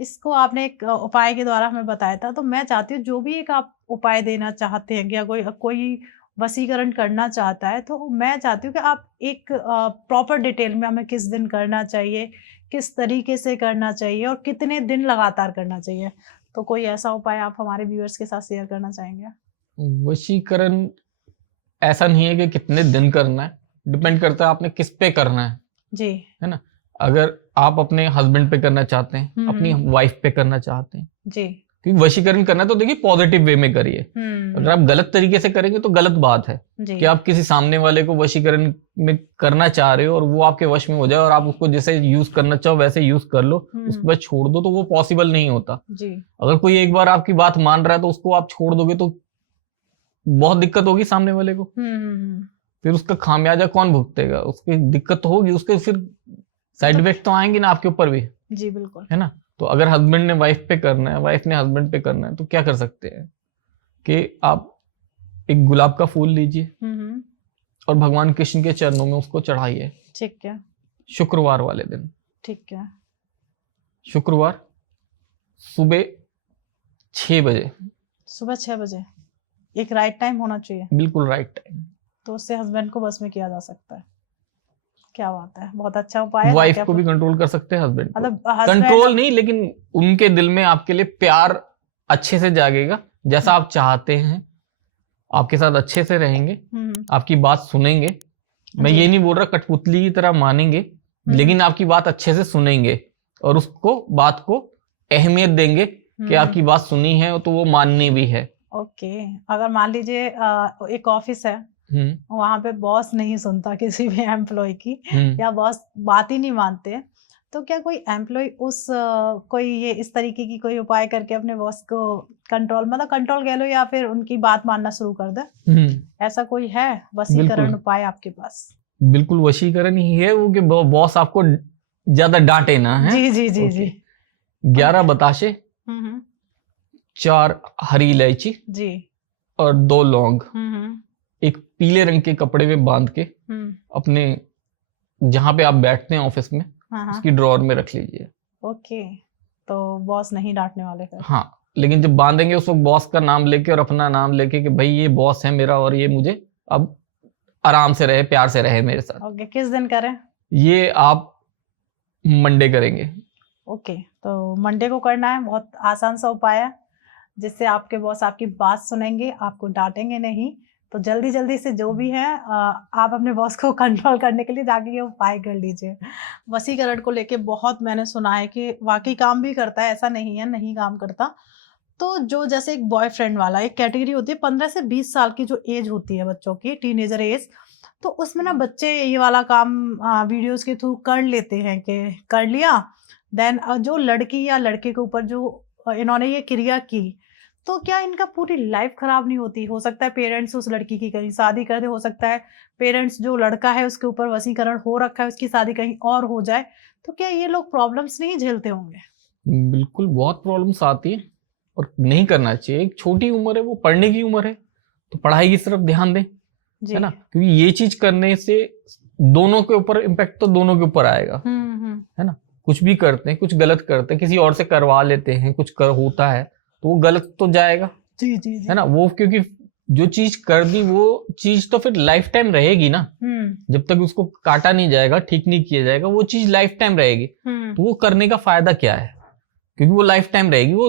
इसको आपने एक उपाय के द्वारा हमें बताया था, तो मैं चाहती हूँ जो भी एक आप उपाय देना चाहते हैं या कोई वशीकरण करना चाहता है, तो मैं चाहती हूँ कि आप एक प्रॉपर डिटेल में हमें किस दिन करना चाहिए, किस तरीके से करना चाहिए और कितने दिन लगातार करना चाहिए। तो कोई ऐसा उपाय आप हमारे व्यूअर्स के साथ शेयर करना चाहेंगे? वशीकरण ऐसा नहीं है कि कितने दिन करना है, डिपेंड करता है आपने किस पे करना है जी, है ना। अगर आप अपने हस्बैंड पे करना चाहते हैं, अपनी वाइफ पे करना चाहते हैं जी, क्योंकि वशीकरण करना है तो देखिए पॉजिटिव वे में करिए। अगर आप गलत तरीके से करेंगे तो गलत बात है कि आप किसी सामने वाले को वशीकरण में करना चाह रहे हो और वो आपके वश में हो जाए और आप उसको जैसे यूज करना चाहो वैसे यूज कर लो, उसके बाद छोड़ दो, तो वो पॉसिबल नहीं होता जी। अगर कोई एक बार आपकी बात मान रहा है तो उसको आप छोड़ दोगे तो बहुत दिक्कत होगी सामने वाले को, फिर उसका खामियाजा कौन भुगतेगा? उसकी दिक्कत तो होगी, उसके फिर साइड इफेक्ट तो आएंगे ना आपके ऊपर भी जी, बिल्कुल, है ना। तो अगर हस्बैंड ने वाइफ पे करना है, वाइफ ने हस्बैंड पे करना है, तो क्या कर सकते हैं कि आप एक गुलाब का फूल लीजिए और भगवान कृष्ण के चरणों में उसको चढ़ाइए, ठीक है, शुक्रवार वाले दिन, ठीक है, शुक्रवार सुबह 6 बजे, सुबह 6 बजे एक राइट टाइम होना चाहिए, बिल्कुल राइट टाइम, तो उससे हस्बैंड को बस में किया जा सकता है। क्या बात है, बहुत अच्छा उपाय है। वाइफ को भी कंट्रोल कर सकते हैं, हस्बैंड मतलब कंट्रोल नहीं, लेकिन उनके दिल में आपके लिए प्यार अच्छे से जागेगा, जैसा आप चाहते हैं, आपके साथ अच्छे से रहेंगे, आपकी बात सुनेंगे। मैं ये नहीं बोल रहा कठपुतली की तरह मानेंगे, लेकिन आपकी बात अच्छे से सुनेंगे और उसको बात को अहमियत देंगे कि आपकी बात सुनी है तो वो माननी भी है। ओके, अगर मान लीजिए एक ऑफिस है, वहां पे बॉस नहीं सुनता किसी भी एम्प्लॉय की, या बॉस बात ही नहीं मानते, तो क्या कोई एम्प्लॉय कोई ये इस तरीके की कोई उपाय करके अपने बॉस को कंट्रोल कह लो या फिर उनकी बात मानना शुरू कर दे? ऐसा कोई है वशीकरण उपाय आपके पास? बिल्कुल वशीकरण ही है वो, कि बॉस आपको ज्यादा डांटे ना, है जी जी जी जी। 11 बताशे, 4 हरी इलायची जी और 2 लौंग एक पीले रंग के कपड़े में बांध के अपने जहां पे आप बैठते हैं ऑफिस में, उसकी ड्रॉअर में रख लीजिए। ओके, तो बॉस नहीं डांटने वाले फिर? हाँ, लेकिन जब बांधेंगे उस वक्त बॉस का नाम लेके और अपना नाम लेके कि भाई ये बॉस है मेरा और ये मुझे अब आराम से रहे, प्यार से रहे मेरे साथ। ओके, किस दिन करें ये? आप मंडे करेंगे। ओके, तो मंडे को करना है, बहुत आसान सा उपाय है, जिससे आपके बॉस आपकी बात सुनेंगे, आपको डांटेंगे नहीं। तो जल्दी जल्दी से जो भी है आप अपने बॉस को कंट्रोल करने के लिए जाके ये उपाय कर लीजिए। वशीकरण को लेके बहुत मैंने सुना है कि वाकई काम भी करता है, ऐसा नहीं है नहीं काम करता। तो जो जैसे एक बॉयफ्रेंड वाला एक कैटेगरी होती है, 15 से 20 साल की जो एज होती है बच्चों की, टीनेजर एज, तो उसमें ना बच्चे ये वाला काम वीडियोस के थ्रू कर लेते हैं कि कर लिया, देन जो लड़की या लड़के के ऊपर जो इन्होंने ये क्रिया की, तो क्या इनका पूरी लाइफ खराब नहीं होती? हो सकता है पेरेंट्स उस लड़की की कहीं शादी कर दे, हो सकता है पेरेंट्स जो लड़का है उसके ऊपर वशीकरण हो रखा है, उसकी शादी कहीं और हो जाए, तो क्या ये लोग प्रॉब्लम्स नहीं झेलते होंगे? बिल्कुल, बहुत प्रॉब्लम्स आती है और नहीं करना चाहिए। एक छोटी उम्र है, वो पढ़ने की उम्र है, तो पढ़ाई की तरफ ध्यान दें, है ना, क्योंकि ये चीज करने से दोनों के ऊपर इम्पैक्ट तो दोनों के ऊपर आएगा, है ना। कुछ भी करते हैं, कुछ गलत करते हैं, किसी और से करवा लेते हैं, कुछ होता है तो वो गलत तो जाएगा जी जी जी, है ना। वो क्योंकि जो चीज कर दी वो चीज तो फिर लाइफ टाइम रहेगी ना, जब तक उसको काटा नहीं जाएगा, ठीक नहीं किया जाएगा, वो चीज लाइफ टाइम रहेगी। तो वो करने का फायदा क्या है? क्योंकि वो लाइफ टाइम रहेगी, वो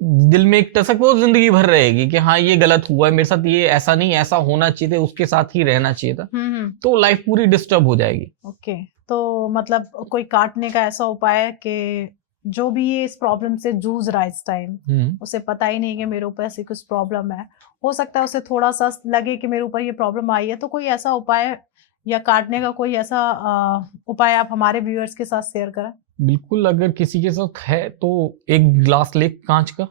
दिल में एक टसक वो जिंदगी भर रहेगी कि हाँ ये गलत हुआ है मेरे साथ, ये ऐसा नहीं, ऐसा होना चाहिए था, उसके साथ ही रहना चाहिए था, तो लाइफ पूरी डिस्टर्ब हो जाएगी। ओके, तो मतलब कोई काटने का ऐसा उपाय है कि जो भी ये इस प्रॉब्लम से जूझ रहा है इस टाइम, उसे पता ही नहीं कि मेरे ऊपर ऐसी कुछ प्रॉब्लम है, हो सकता है उसे थोड़ा सा लगे कि मेरे ऊपर ये प्रॉब्लम आई है, तो कोई ऐसा उपाय या काटने का कोई ऐसा उपाय आप हमारे व्यूअर्स के साथ शेयर करें। बिल्कुल, अगर किसी के साथ है तो एक ग्लास ले कांच का,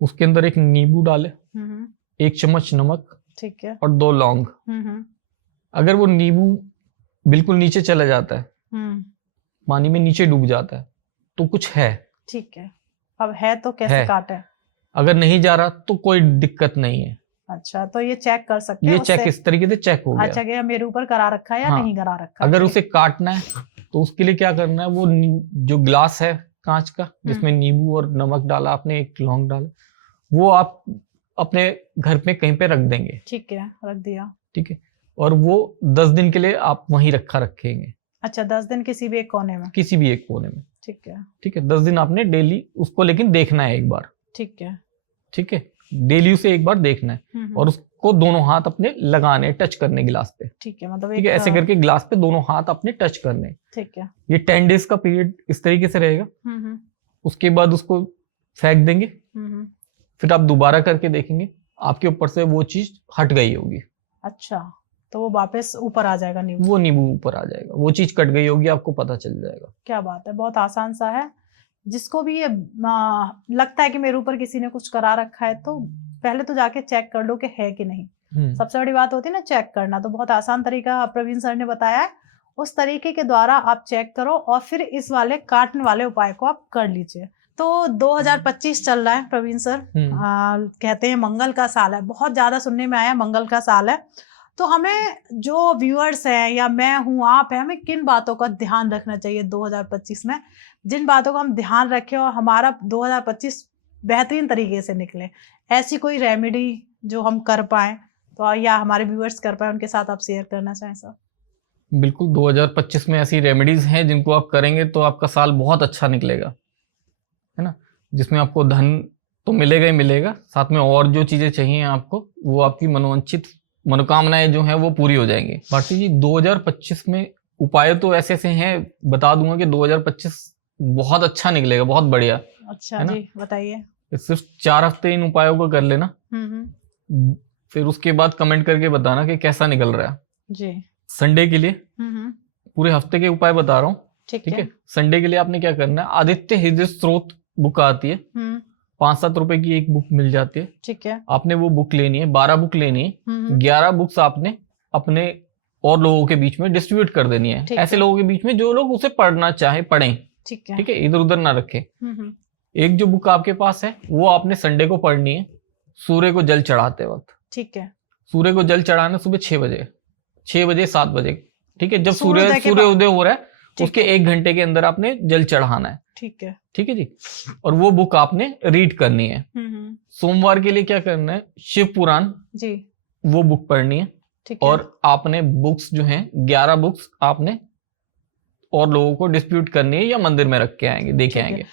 उसके अंदर एक नींबू डाले, 1 चम्मच नमक, ठीक है, और 2 लौंग। अगर वो नींबू बिल्कुल नीचे चला जाता है, पानी में नीचे डूब जाता है, तो कुछ है। ठीक है, अब है तो कैसे काटे? अगर नहीं जा रहा तो कोई दिक्कत नहीं है। अच्छा, तो ये चेक कर सकते हैं, ये चेक इस तरीके से चेक हो गया। अच्छा, कि मेरे ऊपर करा रखा है या नहीं करा रखा। अगर उसे काटना है तो उसके लिए क्या करना है, वो जो ग्लास है कांच का जिसमें नींबू और नमक डाला आपने, 1 लौंग डाला, वो आप अपने घर में कहीं पे रख देंगे। ठीक है, रख दिया। ठीक है, और वो 10 दिन के लिए आप वहीं रखेंगे। अच्छा, 10 दिन किसी भी एक कोने में? किसी भी एक कोने में। ठीक है, ठीक है, 10 दिन आपने डेली उसको लेकिन देखना है एक बार। ठीक है, ठीक है, डेली उसे एक बार देखना है और उसको दोनों हाथ अपने लगाने, टच करने गिलास पे। ठीक है, मतलब ठीक है, ऐसे करके गिलास पे दोनों हाथ अपने टच करने। ठीक है, ये 10 डेज का पीरियड इस तरीके से रहेगा। उसके बाद उसको फेंक देंगे, फिर आप दोबारा करके देखेंगे आपके ऊपर से वो चीज हट गई होगी। अच्छा, तो वो वापस ऊपर आ जाएगा नींबू? वो नींबू ऊपर आ जाएगा, वो चीज कट गई होगी, आपको पता चल जाएगा। क्या बात है, बहुत आसान सा है। जिसको भी ये लगता है कि मेरे ऊपर किसी ने कुछ करा रखा है, तो पहले तो जाके चेक कर लो कि है कि नहीं। सबसे बड़ी बात होती है ना चेक करना, तो बहुत आसान तरीका प्रवीण सर ने बताया है। उस तरीके के द्वारा आप चेक करो और फिर इस वाले काटने वाले उपाय को आप कर लीजिए। तो 2025 चल रहा है प्रवीण सर, कहते हैं मंगल का साल है, बहुत ज्यादा सुनने में आया मंगल का साल है। तो हमें जो व्यूअर्स हैं या मैं हूँ, आप हैं, हमें किन बातों का ध्यान रखना चाहिए 2025 में, जिन बातों का हम ध्यान रखें और हमारा 2025 बेहतरीन तरीके से निकले? ऐसी कोई रेमेडी जो हम कर पाए तो, या हमारे व्यूअर्स कर पाए, उनके साथ आप शेयर करना चाहें सर? बिल्कुल, 2025 में ऐसी रेमेडीज हैं जिनको आप करेंगे तो आपका साल बहुत अच्छा निकलेगा, है ना, जिसमें आपको धन तो मिलेगा ही मिलेगा, साथ में और जो चीजें चाहिए आपको, वो आपकी मनोवांछित मनोकामनाएं जो हैं वो पूरी हो जाएंगी। भारती जी, 2025 में उपाय तो ऐसे ऐसे हैं, बता दूंगा कि 2025 बहुत अच्छा निकलेगा, बहुत बढ़िया। अच्छा जी, बताइए। सिर्फ 4 हफ्ते इन उपायों को कर लेना, फिर उसके बाद कमेंट करके बताना कि कैसा निकल रहा है जी। संडे के लिए पूरे हफ्ते के उपाय बता रहा हूँ। ठीक है, संडे के लिए आपने क्या करना है, आदित्य हृदय स्त्रोत बुक आती है, 5-7 रुपए की एक बुक मिल जाती है। ठीक है, आपने वो बुक लेनी है, 12 बुक लेनी है, 11 बुक्स आपने अपने और लोगों के बीच में डिस्ट्रीब्यूट कर देनी है। ऐसे लोगों के बीच में जो लोग उसे पढ़ना चाहे पढ़ें। ठीक है, इधर उधर ना रखें। एक जो बुक आपके पास है वो आपने संडे को पढ़नी है, सूर्य को जल चढ़ाते वक्त। ठीक है, सूर्य को जल चढ़ाना सुबह 6 बजे, 7 बजे। ठीक है, जब सूर्य उदय हो रहा है उसके 1 घंटे के अंदर आपने जल चढ़ाना है। ठीक है, ठीक है जी। और वो बुक आपने रीड करनी है। सोमवार के लिए क्या करना है, शिव पुराण जी, वो बुक पढ़नी है। और आपने बुक्स जो हैं 11 बुक्स आपने और लोगों को डिस्ट्रीब्यूट करनी है या मंदिर में रख के आएंगे, दे के आएंगे।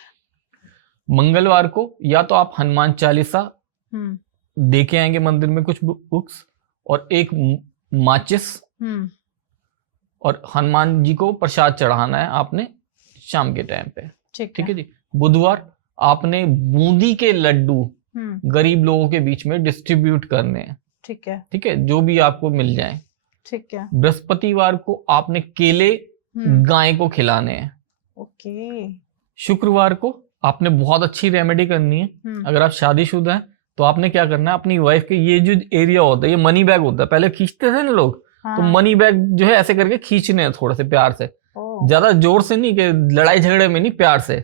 मंगलवार को या तो आप हनुमान चालीसा दे के आएंगे मंदिर में कुछ बुक्स, और एक माचिस, और हनुमान जी को प्रसाद चढ़ाना है आपने शाम के टाइम पे। ठीक है जी। बुधवार आपने बूंदी के लड्डू गरीब लोगों के बीच में डिस्ट्रीब्यूट करने हैं। ठीक है, ठीक है, जो भी आपको मिल जाए। ठीक है। बृहस्पतिवार को आपने केले गाय को खिलाने हैं। ओके। शुक्रवार को आपने बहुत अच्छी रेमेडी करनी है। अगर आप शादीशुदा हैं तो आपने क्या करना है, अपनी वाइफ के ये जो एरिया होता है, ये मनी बैग होता है, पहले खींचते थे ना लोग, तो मनी बैग जो है ऐसे करके खींचने हैं थोड़े से प्यार से, ज्यादा जोर से नहीं कि लड़ाई झगड़े में नहीं, प्यार से।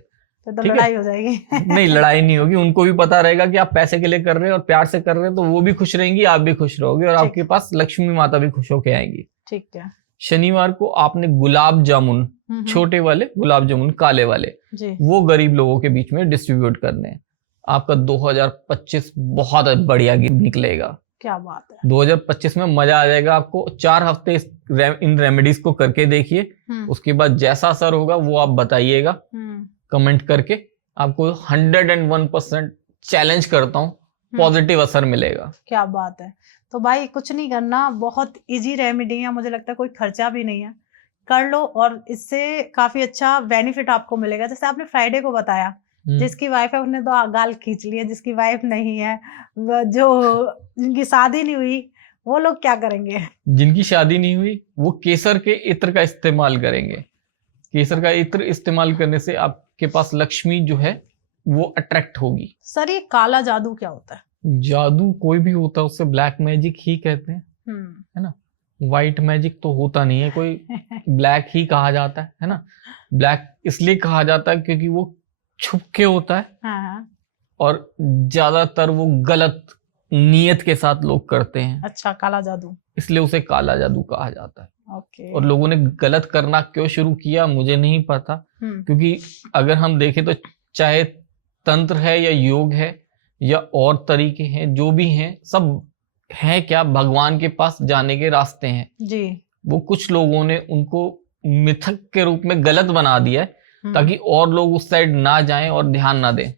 तो लड़ाई हो जाएगी नहीं, लड़ाई नहीं होगी, उनको भी पता रहेगा कि आप पैसे के लिए कर रहे हैं और प्यार से कर रहे हैं, तो वो भी खुश रहेंगी, आप भी खुश रहोगे, और आपके पास लक्ष्मी माता भी खुश होके आएंगी। ठीक है। शनिवार को आपने गुलाब जामुन, छोटे वाले गुलाब जामुन, काले वाले, वो गरीब लोगों के बीच में डिस्ट्रीब्यूट करने हैं। आपका 2025 बहुत बढ़िया निकलेगा। क्या बात है, 2025 में मजा आ जाएगा आपको। 4 हफ्ते इन रेमेडीज को करके देखिए, उसके बाद जैसा असर होगा वो आप बताइएगा कमेंट करके। आपको 101% चैलेंज करता हूँ, पॉजिटिव असर मिलेगा। क्या बात है। तो भाई कुछ नहीं करना, बहुत इजी रेमेडी है, मुझे लगता है कोई खर्चा भी नहीं है, कर लो और इससे काफी अच्छा बेनिफिट आपको मिलेगा। जैसे आपने फ्राइडे को बताया जिसकी वाइफ है उसने तो गाल खींच ली है, जिसकी वाइफ नहीं है, जिनकी शादी नहीं हुई, वो लोग क्या करेंगे? जिनकी शादी नहीं हुई वो केसर के इत्र का इस्तेमाल करेंगे। केसर का इत्र इस्तेमाल करने से आपके पास लक्ष्मी जो है वो अट्रैक्ट होगी। सर ये काला जादू क्या होता है? जादू कोई भी होता है उसे ब्लैक मैजिक ही कहते हैं, है ना। व्हाइट मैजिक तो होता नहीं है कोई, ब्लैक ही कहा जाता है ना। ब्लैक इसलिए कहा जाता है क्योंकि वो छुप के होता है। हाँ। और ज्यादातर वो गलत नियत के साथ लोग करते हैं। अच्छा, काला जादू, इसलिए उसे काला जादू कहा जाता है। ओके। और लोगों ने गलत करना क्यों शुरू किया मुझे नहीं पता, क्योंकि अगर हम देखें तो चाहे तंत्र है या योग है या और तरीके हैं, जो भी हैं सब है क्या, भगवान के पास जाने के रास्ते हैं जी। वो कुछ लोगों ने उनको मिथक के रूप में गलत बना दिया है ताकि और लोग उस साइड ना जाएं और ध्यान ना दें।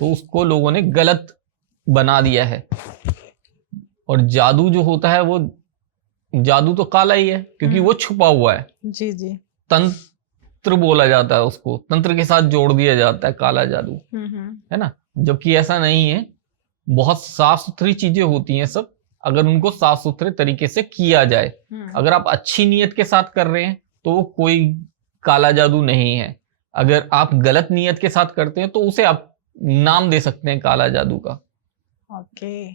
तो उसको लोगों ने गलत बना दिया है। और जादू जो होता है वो जादू तो काला ही है क्योंकि वो छुपा हुआ है। जी जी। तंत्र बोला जाता है उसको, तंत्र के साथ जोड़ दिया जाता है काला जादू, है ना। जबकि ऐसा नहीं है, बहुत साफ सुथरी चीजें होती हैं सब, अगर उनको साफ सुथरे तरीके से किया जाए। अगर आप अच्छी नीयत के साथ कर रहे हैं तो वो कोई काला जादू नहीं है। अगर आप गलत नीयत के साथ करते हैं तो उसे आप नाम दे सकते हैं काला जादू का। ओके।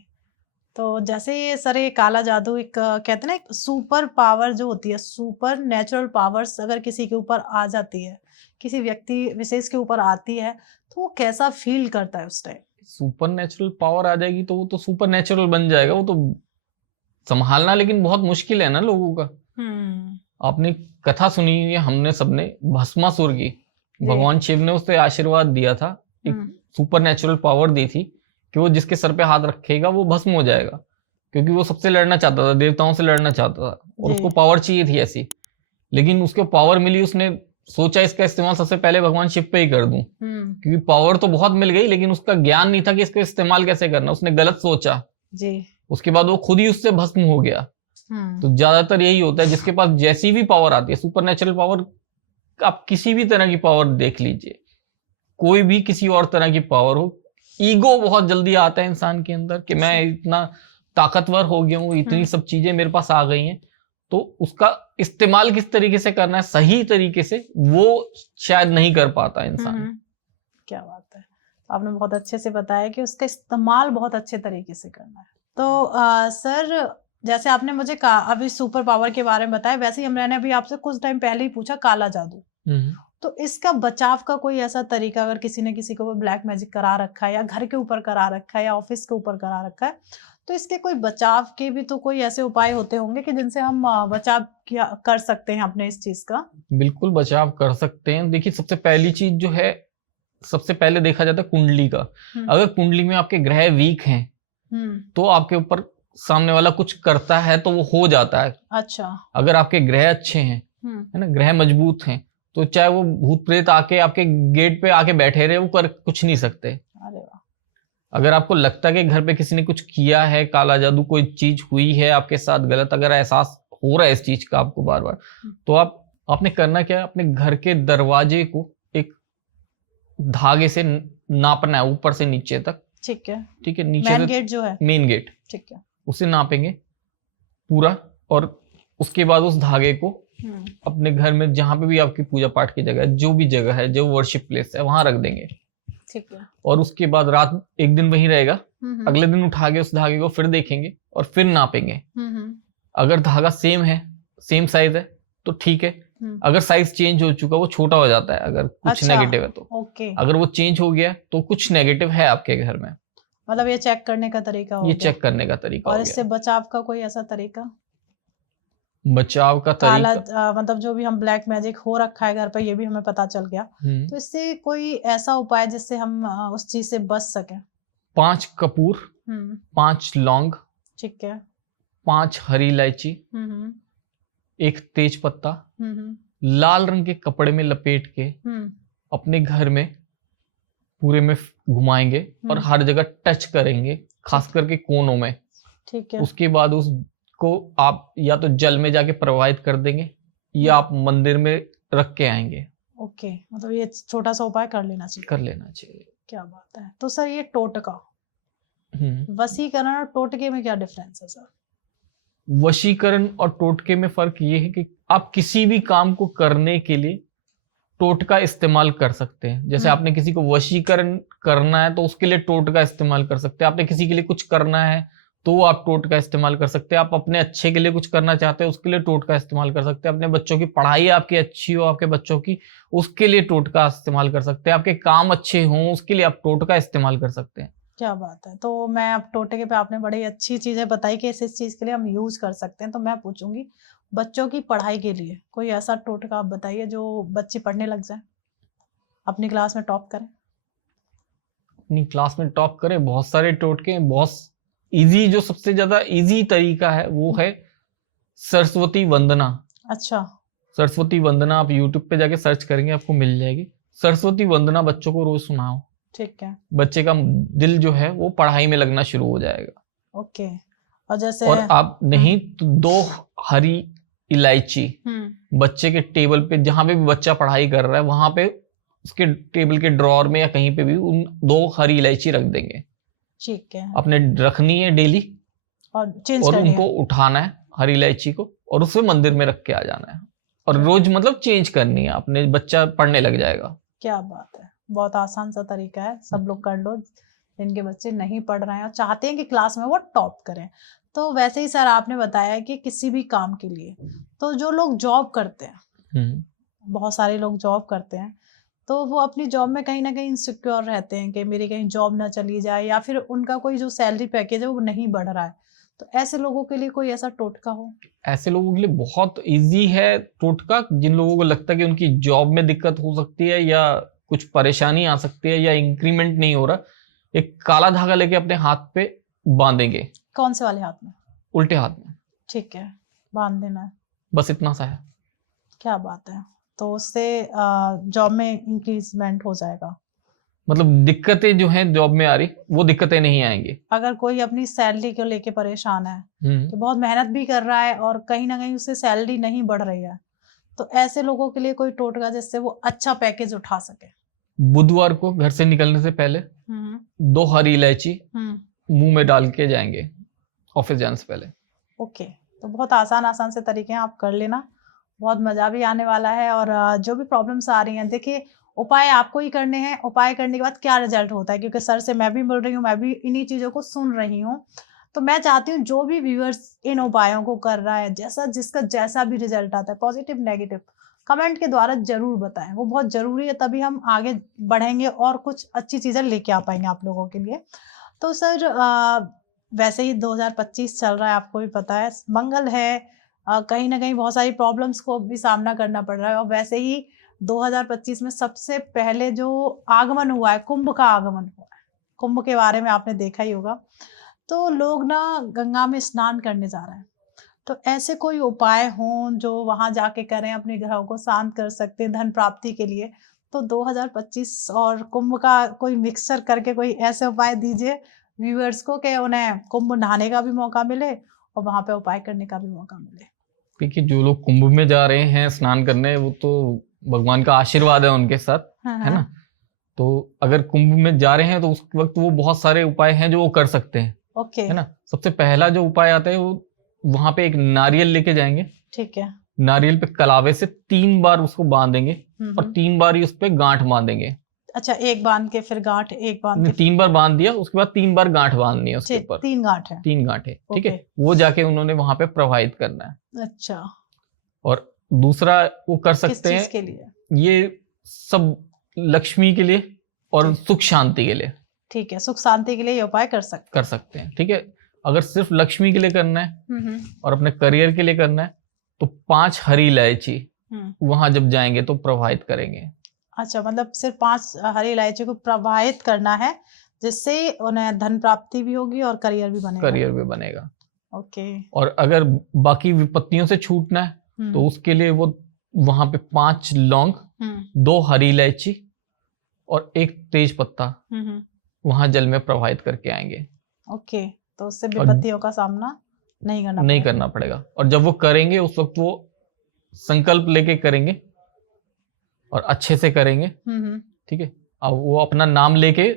तो जैसे ये सर ये काला जादू एक कहते हैं ना एक सुपर पावर जो होती है, सुपर नेचुरल पावर्स अगर किसी के ऊपर आ जाती है, किसी व्यक्ति विशेष के ऊपर आती है, तो वो कैसा फील करता है उस टाइम? सुपर नेचुरल पावर आ जाएगी तो वो तो सुपर नेचुरल बन जाएगा, वो तो संभालना लेकिन बहुत मुश्किल है ना लोगों का। आपने कथा सुनी है हमने सबने, भस्मासुर की, भगवान शिव ने उसे आशीर्वाद दिया था, एक सुपर नेचुरल पावर दी थी कि वो जिसके सर पे हाथ रखेगा वो भस्म हो जाएगा, क्योंकि वो सबसे लड़ना चाहता था, देवताओं से लड़ना चाहता था और उसको पावर चाहिए थी ऐसी। लेकिन उसको पावर मिली, उसने सोचा इसका इस्तेमाल सबसे पहले भगवान शिव पे ही कर दूं, क्योंकि पावर तो बहुत मिल गई लेकिन उसका ज्ञान नहीं था कि इसका इस्तेमाल कैसे करना, उसने गलत सोचा जी। उसके बाद वो खुद ही उससे भस्म हो गया। तो ज्यादातर यही होता है, जिसके पास जैसी भी पावर आती है, सुपर नेचुरल पावर, आप किसी भी तरह की पावर देख लीजिए, कोई भी किसी और तरह की पावर हो, ईगो बहुत जल्दी आता है इंसान के अंदर कि मैं इतना ताकतवर हो गया हूँ, इतनी सब चीजें मेरे पास आ गई हैं, तो उसका इस्तेमाल किस तरीके से करना है सही तरीके से वो शायद नहीं कर पाता इंसान। क्या बात है, आपने बहुत अच्छे से बताया कि उसका इस्तेमाल बहुत अच्छे तरीके से करना है। तो सर जैसे आपने मुझे कहा अभी सुपर पावर के बारे में बताया, वैसे ही मैंने अभी आपसे कुछ टाइम पहले ही पूछा काला जादू, तो इसका बचाव का कोई ऐसा तरीका, अगर किसी ने किसी को ब्लैक मैजिक करा रखा है या घर के ऊपर करा रखा है या ऑफिस के ऊपर करा रखा है, तो इसके कोई बचाव के भी तो कोई ऐसे उपाय होते होंगे कि जिनसे हम बचाव कर सकते हैं अपने इस चीज का? बिल्कुल बचाव कर सकते हैं। देखिए सबसे पहली चीज जो है, सबसे पहले देखा जाता है कुंडली का। अगर कुंडली में आपके ग्रह वीक हैं तो आपके ऊपर सामने वाला कुछ करता है तो वो हो जाता है। अच्छा। अगर आपके ग्रह अच्छे हैं, है ना, ग्रह मजबूत हैं, तो चाहे वो भूत प्रेत आके आपके गेट पे आके बैठे रहे, वो कर कुछ नहीं सकते। अरे वाह। अगर आपको लगता है कि घर पे किसी ने कुछ किया है, काला जादू, कोई चीज हुई है आपके साथ गलत, अगर एहसास हो रहा है इस चीज का आपको बार बार, तो आपने करना क्या है, अपने घर के दरवाजे को एक धागे से नापना है ऊपर से नीचे तक। ठीक है। ठीक है, नीचे मेन गेट जो है, मेन गेट, ठीक है, उसे नापेंगे पूरा, और उसके बाद उस धागे को अपने घर में जहां पे भी आपकी पूजा पाठ की जगह है, जो भी जगह है, जो वर्शिप प्लेस है, वहां रख देंगे। ठीक है। और उसके बाद रात एक दिन वहीं रहेगा, अगले दिन उठा के उस धागे को फिर देखेंगे और फिर नापेंगे। अगर धागा सेम है, सेम साइज है तो ठीक है, अगर साइज चेंज हो चुका, वो छोटा हो जाता है अगर कुछ नेगेटिव है तो। ओके। अगर वो चेंज हो गया तो कुछ नेगेटिव है आपके घर में, मतलब ये चेक करने का तरीका हो गया। ये चेक करने का तरीका। और इससे बचाव का कोई ऐसा तरीका? बचाव का तरीका मतलब जो भी हम ब्लैक मैजिक हो रखा है घर पर, ये भी हमें पता चल गया, तो इससे कोई ऐसा उपाय जिससे हम उस चीज से बच सके? 5 कपूर, 5 लौंग, ठीक है, 5 हरी इलायची, 1 तेज पत्ता, लाल रंग के कपड़े में लपेट के अपने घर में पूरे में घुमाएंगे और हर जगह टच करेंगे, खास करके कोनों में। ठीक है। उसके बाद उसको आप या तो जल में जाके प्रवाहित कर देंगे या आप मंदिर में रख के आएंगे। ओके, मतलब ये छोटा सा उपाय कर लेना चाहिए। कर लेना चाहिए। क्या बात है। तो सर ये टोटका, हम्म। वशीकरण और टोटके में क्या डिफरेंस है सर? वशीकरण और टोटके में फर्क ये है कि आप किसी भी काम को करने के लिए टोटका इस्तेमाल कर सकते हैं। जैसे आपने किसी को वशीकरण करना है तो उसके लिए टोटका इस्तेमाल कर सकते हैं। आपने किसी के लिए कुछ करना है तो आप टोटका इस्तेमाल कर सकते हैं। आप अपने अच्छे के लिए कुछ करना चाहते हैं उसके लिए टोटका इस्तेमाल कर सकते हैं। अपने बच्चों की पढ़ाई आपकी अच्छी हो, आपके बच्चों की, उसके लिए टोटका इस्तेमाल कर सकते हैं। आपके काम अच्छे हों उसके लिए आप टोटका इस्तेमाल कर सकते हैं। क्या बात है। तो मैं अब टोटके पे आपने बड़ी अच्छी चीजें बताई कि इस चीज के लिए हम यूज कर सकते हैं। तो मैं पूछूंगी बच्चों की पढ़ाई के लिए कोई ऐसा टोटका आप बताइए जो बच्चे पढ़ने लग जाए, अपनी क्लास में टॉप करें। अपनी क्लास में टॉप करें, बहुत सारे टोटके हैं। बहुत इजी, जो सबसे ज्यादा इजी तरीका है वो है सरस्वती वंदना। अच्छा। सरस्वती वंदना आप यूट्यूब पे जाके सर्च करेंगे आपको मिल जाएगी। सरस्वती वंदना बच्चों को रोज सुनाओ। ठीक है। बच्चे का दिल जो है वो पढ़ाई में लगना शुरू हो जाएगा। ओके। और जैसे और आप नहीं तो 2 हरी इलायची बच्चे के टेबल पे, जहां पे भी बच्चा पढ़ाई कर रहा है वहां पे उसके टेबल के ड्रॉर में या कहीं पे भी उन 2 हरी इलायची रख देंगे। ठीक है। अपने रखनी है डेली और चेंज और करनी उनको है। उठाना है हरी इलायची को और उसे मंदिर में रख के आ जाना है। और रोज मतलब चेंज करनी है, अपने बच्चा पढ़ने लग जाएगा। क्या बात है। बहुत आसान सा तरीका है, सब लोग कर लो जिनके बच्चे नहीं पढ़ रहे हैं और चाहते हैं कि क्लास में वो टॉप करें। तो वैसे ही सर आपने बताया कि किसी भी काम के लिए, तो जो लोग जॉब करते हैं, बहुत सारे लोग जॉब करते हैं, तो वो अपनी जॉब में कहीं ना कहीं इनसिक्योर रहते हैं कि मेरी कहीं जॉब ना चली जाए या फिर उनका कोई जो सैलरी पैकेज है वो नहीं बढ़ रहा है। तो ऐसे लोगों के लिए कोई ऐसा टोटका हो? ऐसे लोगों के लिए बहुत इजी है टोटका। जिन लोगों को लगता है कि उनकी जॉब में दिक्कत हो सकती है या कुछ परेशानी आ सकती है या इंक्रीमेंट नहीं हो रहा, एक काला धागा लेके अपने हाथ पे बांधेंगे। कौन से वाले हाथ में? उल्टे हाथ में। ठीक है, बांध देना है। बस इतना सा है। क्या बात है। तो उससे जॉब में इंक्रीजमेंट हो जाएगा। मतलब दिक्कतें जो हैं जॉब में आ रही वो दिक्कतें नहीं आएंगी। अगर कोई अपनी सैलरी को लेके परेशान है, तो बहुत मेहनत भी कर रहा है और कहीं ना कहीं उससे सैलरी नहीं बढ़ रही है, तो ऐसे लोगों के लिए कोई टोटका जिससे वो अच्छा पैकेज उठा सके? बुधवार को घर से निकलने से पहले 2 हरी इलायची मुंह में डाल के जाएंगे ऑफिस जाने से पहले। ओके। तो बहुत आसान आसान से तरीके हैं, आप कर लेना, बहुत मजा भी आने वाला है। और जो भी प्रॉब्लम्स आ रही हैं, देखिए उपाय आपको ही करने हैं। उपाय करने के बाद क्या रिजल्ट होता है, क्योंकि सर से मैं भी मिल रही हूँ, मैं भी इन्हीं चीजों को सुन रही हूँ। तो मैं चाहती हूँ जो भी व्यूअर्स इन उपायों को कर रहा है, जैसा जिसका जैसा भी रिजल्ट आता है, पॉजिटिव नेगेटिव, कमेंट के द्वारा जरूर बताएं। वो बहुत जरूरी है, तभी हम आगे बढ़ेंगे और कुछ अच्छी चीजें लेके आ पाएंगे आप लोगों के लिए। तो सर वैसे ही 2025 चल रहा है, आपको भी पता है, मंगल है, कहीं ना कहीं बहुत सारी प्रॉब्लम्स को भी सामना करना पड़ रहा है। और वैसे ही 2025 में सबसे पहले जो आगमन हुआ है, कुंभ का आगमन हुआ है। कुंभ के बारे में आपने देखा ही होगा। तो लोग ना गंगा में स्नान करने जा रहे हैं, तो ऐसे कोई उपाय हों जो वहां जाके करें, अपने ग्रहों को शांत कर सकते हैं धन प्राप्ति के लिए, तो 2025 और कुंभ का कोई मिक्सचर करके कोई ऐसे उपाय दीजिए व्यूअर्स को कि उन्हें कुंभ नहाने का भी मौका मिले और वहां पे उपाय करने का भी मौका मिले। देखिए जो लोग कुंभ में जा रहे हैं स्नान करने, वो तो भगवान का आशीर्वाद है उनके साथ, है ना। तो अगर कुंभ में जा रहे हैं तो उस वक्त वो बहुत सारे उपाय हैं जो वो कर सकते हैं। ओके। है ना। सबसे पहला जो उपाय आता है वो वहां पे एक नारियल लेके जाएंगे। ठीक है। नारियल पे कलावे से 3 बार उसको बांधेंगे और 3 बार ही उस पे गांठ बांधेंगे। अच्छा, एक बांध के फिर गांठ, एक बांध के 3 बार बांध दिया, उसके बाद 3 बार गांठ बांधनी है उसके ऊपर। 3 गांठ है। 3 गांठ है, ठीक है। वो जाके उन्होंने वहां पे प्रवाहित करना है। अच्छा। और दूसरा वो कर सकते किस चीज हैं के लिए? ये सब लक्ष्मी के लिए और सुख शांति के लिए। ठीक है, सुख शांति के लिए ये उपाय कर सकते हैं, ठीक है। अगर सिर्फ लक्ष्मी के लिए करना है और अपने करियर के लिए करना है तो 5 हरी इलायची वहां जब जाएंगे तो प्रवाहित करेंगे। अच्छा, मतलब सिर्फ 5 हरी इलायची को प्रवाहित करना है, जिससे उन्हें धन प्राप्ति भी होगी और करियर भी बनेगा। ओके। और अगर बाकी विपत्तियों से छूटना है तो उसके लिए वो वहां पे 5 लौंग, 2 हरी इलायची और 1 तेज पत्ता वहां जल में प्रवाहित करके आएंगे। ओके। तो उससे विपत्तियों का सामना नहीं करना पड़ेगा। और जब वो करेंगे उस वक्त वो संकल्प लेके करेंगे और अच्छे से करेंगे, ठीक है। अब वो अपना नाम लेके,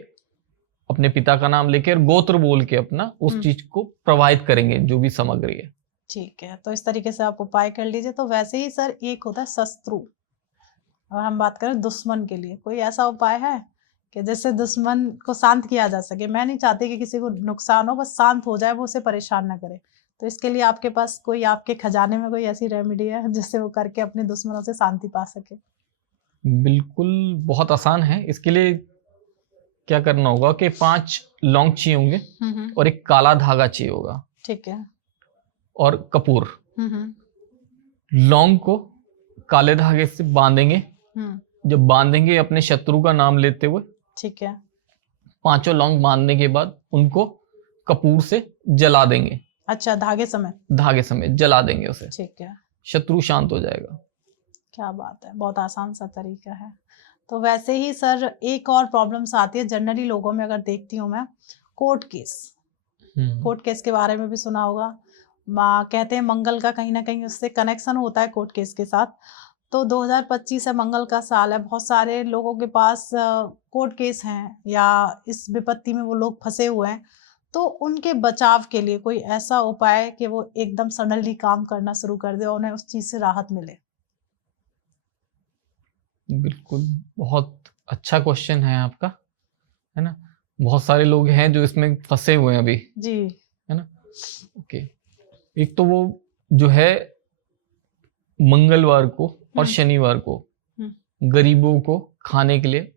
अपने पिता का नाम लेके और गोत्र बोल के अपना उस चीज को प्रोवाइड करेंगे, जो भी सामग्री है। ठीक है, तो इस तरीके से आप उपाय कर लीजिए। तो वैसे ही सर एक होता है शत्रु, और हम बात करें दुश्मन के लिए, कोई ऐसा उपाय है कि जिससे दुश्मन को शांत किया जा सके? मैं नहीं चाहती कि किसी को नुकसान हो, बस शांत हो जाए, वो उसे परेशान ना करे। तो इसके लिए आपके पास कोई, आपके खजाने में कोई ऐसी रेमेडी है जिससे वो करके अपने दुश्मनों से शांति पा सके? बिल्कुल, बहुत आसान है। इसके लिए क्या करना होगा कि 5 लौंग चाहिए होंगे और एक काला धागा चाहिए होगा, ठीक है, और कपूर। लौंग को काले धागे से बांधेंगे। जब बांधेंगे अपने शत्रु का नाम लेते हुए, ठीक है, 5 लौंग बांधने के बाद उनको कपूर से जला देंगे। अच्छा, धागे समेत? धागे समेत जला देंगे उसे, ठीक है। शत्रु शांत हो जाएगा। क्या बात है, बहुत आसान सा तरीका है। तो वैसे ही सर एक और प्रॉब्लम्स आती है जनरली लोगों में, अगर देखती हूँ मैं, कोर्ट केस। कोर्ट केस के बारे में भी सुना होगा। माँ कहते हैं मंगल का कहीं ना कहीं उससे कनेक्शन होता है कोर्ट केस के साथ। तो 2025 है, मंगल का साल है, बहुत सारे लोगों के पास कोर्ट केस हैं या इस विपत्ति में वो लोग फंसे हुए हैं। तो उनके बचाव के लिए कोई ऐसा उपाय कि वो एकदम सडनली काम करना शुरू कर दे और उन्हें उस चीज से राहत मिले? बिल्कुल, बहुत अच्छा क्वेश्चन है आपका, है ना। बहुत सारे लोग हैं जो इसमें फंसे हुए हैं अभी जी, है ना। ओके, एक तो वो जो है मंगलवार को और शनिवार को गरीबों को खाने के लिए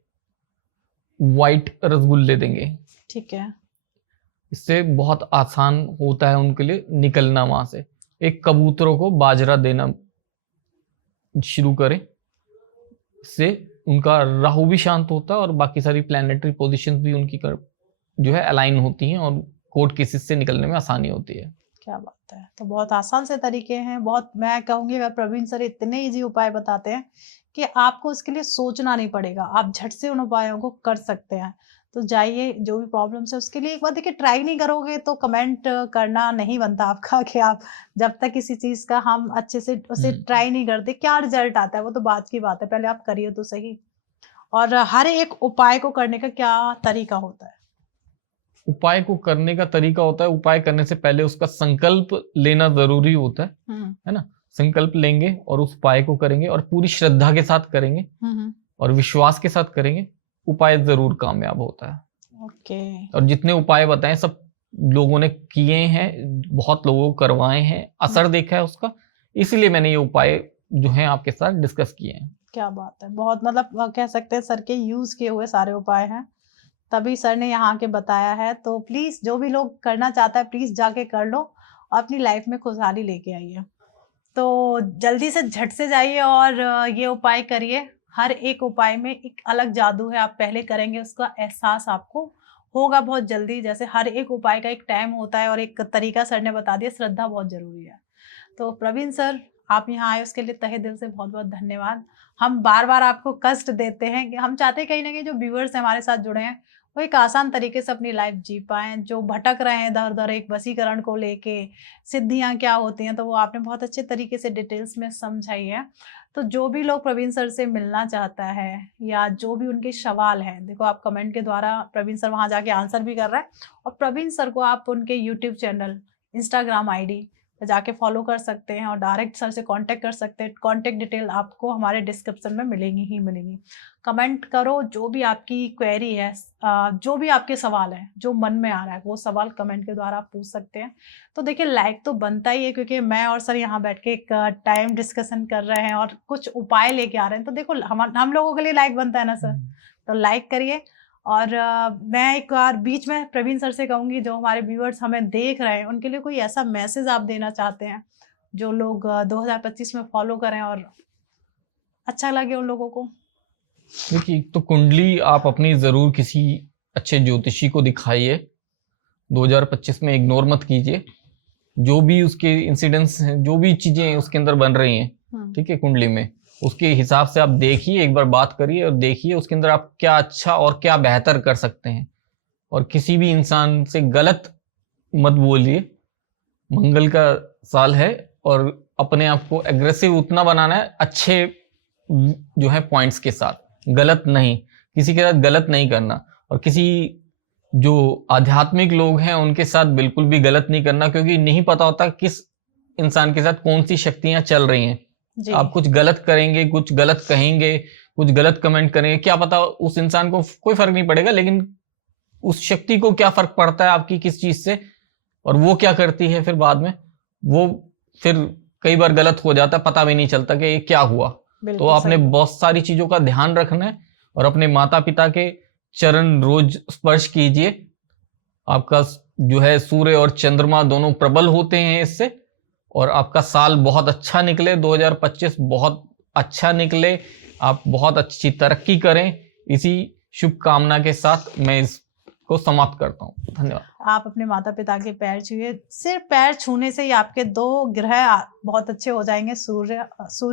वाइट रसगुल्ले देंगे। ठीक है, इससे बहुत आसान होता है उनके लिए निकलना वहां से। एक कबूतरों को बाजरा देना शुरू करें, इससे उनका राहु भी शांत होता है और बाकी सारी प्लैनेटरी पोजीशंस भी उनकी जो है अलाइन होती हैं और कोर्ट केसेस से निकलने में आसानी होती है। क्या बात है, तो बहुत आसान से तरीके हैं। बहुत, मैं कहूँगी अगर प्रवीण सर इतने इजी उपाय बताते हैं कि आपको उसके लिए सोचना नहीं पड़ेगा, आप झट से उन उपायों को कर सकते हैं। तो जाइए, जो भी प्रॉब्लम्स है उसके लिए एक बार देखिए, ट्राई नहीं करोगे तो कमेंट करना नहीं बनता आपका कि आप, जब तक किसी चीज़ का हम अच्छे से उसे ट्राई नहीं करते क्या रिजल्ट आता है वो तो बात की बात है, पहले आप करिए तो सही। और हर एक उपाय को करने का क्या तरीका होता है? उपाय को करने का तरीका होता है, उपाय करने से पहले उसका संकल्प लेना जरूरी होता है ना। संकल्प लेंगे और उस उपाय को करेंगे और पूरी श्रद्धा के साथ करेंगे और विश्वास के साथ करेंगे, उपाय जरूर कामयाब होता है। ओके। और जितने उपाय बताएं सब लोगों ने किए हैं, बहुत लोगों को करवाए हैं, असर देखा है उसका, इसीलिए मैंने ये उपाय जो हैं आपके साथ डिस्कस किए हैं। क्या बात है, बहुत, मतलब कह सकते हैं सर के यूज किए हुए सारे उपाय हैं, तभी सर ने यहाँ के बताया है। तो प्लीज जो भी लोग करना चाहता है प्लीज जाके कर लो और अपनी लाइफ में खुशहाली लेके आइए। तो जल्दी से झट से जाइए और ये उपाय करिए। हर एक उपाय में एक अलग जादू है, आप पहले करेंगे उसका एहसास आपको होगा बहुत जल्दी। जैसे हर एक उपाय का एक टाइम होता है और एक तरीका सर ने बता दिया, श्रद्धा बहुत जरूरी है। तो प्रवीण सर, आप यहाँ आए उसके लिए तहे दिल से बहुत बहुत धन्यवाद। हम बार बार आपको कष्ट देते हैं कि हम चाहते हैं कहीं ना कहीं जो व्यूअर्स हमारे साथ जुड़े हैं वो एक आसान तरीके से अपनी लाइफ जी पाएं, जो भटक रहे हैं इधर उधर एक वशीकरण को लेके, सिद्धियां क्या होती हैं, तो वो आपने बहुत अच्छे तरीके से डिटेल्स में समझाई है। तो जो भी लोग प्रवीण सर से मिलना चाहता है या जो भी उनके सवाल हैं, देखो आप कमेंट के द्वारा प्रवीण सर वहाँ जाके आंसर भी कर रहे हैं, और प्रवीण सर को आप उनके यूट्यूब चैनल, इंस्टाग्राम आईडी जाके फॉलो कर सकते हैं और डायरेक्ट सर से कांटेक्ट कर सकते हैं। कांटेक्ट डिटेल आपको हमारे डिस्क्रिप्शन में मिलेंगी ही मिलेंगी। कमेंट करो, जो भी आपकी क्वेरी है, जो भी आपके सवाल है, जो मन में आ रहा है वो सवाल कमेंट के द्वारा आप पूछ सकते हैं। तो देखिए लाइक तो बनता ही है, क्योंकि मैं और सर यहाँ बैठ के एक टाइम डिस्कशन कर रहे हैं और कुछ उपाय लेके आ रहे हैं, तो देखो हम लोगों के लिए लाइक बनता है ना सर, तो लाइक करिए। और मैं एक बार बीच में प्रवीण सर से कहूँगी, जो हमारे व्यूअर्स हमें देख रहे हैं उनके लिए कोई ऐसा मैसेज आप देना चाहते हैं जो लोग 2025 में फॉलो करें और अच्छा लगे उन लोगों को? देखिए, तो कुंडली आप अपनी जरूर किसी अच्छे ज्योतिषी को दिखाइए, 2025 में इग्नोर मत कीजिए। जो भी उसके इंसिडेंट्स हैं, जो भी चीजें उसके अंदर बन रही हैं, ठीक है, कुंडली में, उसके हिसाब से आप देखिए, एक बार बात करिए और देखिए उसके अंदर आप क्या अच्छा और क्या बेहतर कर सकते हैं। और किसी भी इंसान से गलत मत बोलिए, मंगल का साल है और अपने आप को एग्रेसिव उतना बनाना है, अच्छे जो है पॉइंट्स के साथ, गलत नहीं, किसी के साथ गलत नहीं करना, और किसी जो आध्यात्मिक लोग हैं उनके साथ बिल्कुल भी गलत नहीं करना, क्योंकि नहीं पता होता किस इंसान के साथ कौन सी शक्तियां चल रही हैं। आप कुछ गलत करेंगे, कुछ गलत कहेंगे, कुछ गलत कमेंट करेंगे, क्या पता उस इंसान को कोई फर्क नहीं पड़ेगा, लेकिन उस शक्ति को क्या फर्क पड़ता है आपकी किस चीज से, और वो क्या करती है फिर बाद में, वो फिर कई बार गलत हो जाता है, पता भी नहीं चलता कि ये क्या हुआ। तो आपने बहुत सारी चीजों का ध्यान रखना है, और अपने माता पिता के चरण रोज स्पर्श कीजिए। आपका जो है सूर्य और चंद्रमा दोनों प्रबल होते हैं इससे, और आपका साल बहुत अच्छा निकले, 2025 बहुत अच्छा निकले, आप बहुत अच्छी तरक्की करें। इसी शुभकामना के साथ मैं इसको समाप्त करता हूँ। धन्यवाद। आप अपने माता पिता के पैर छुए, सिर्फ पैर छूने से ही आपके 2 ग्रह बहुत अच्छे हो जाएंगे, सूर्य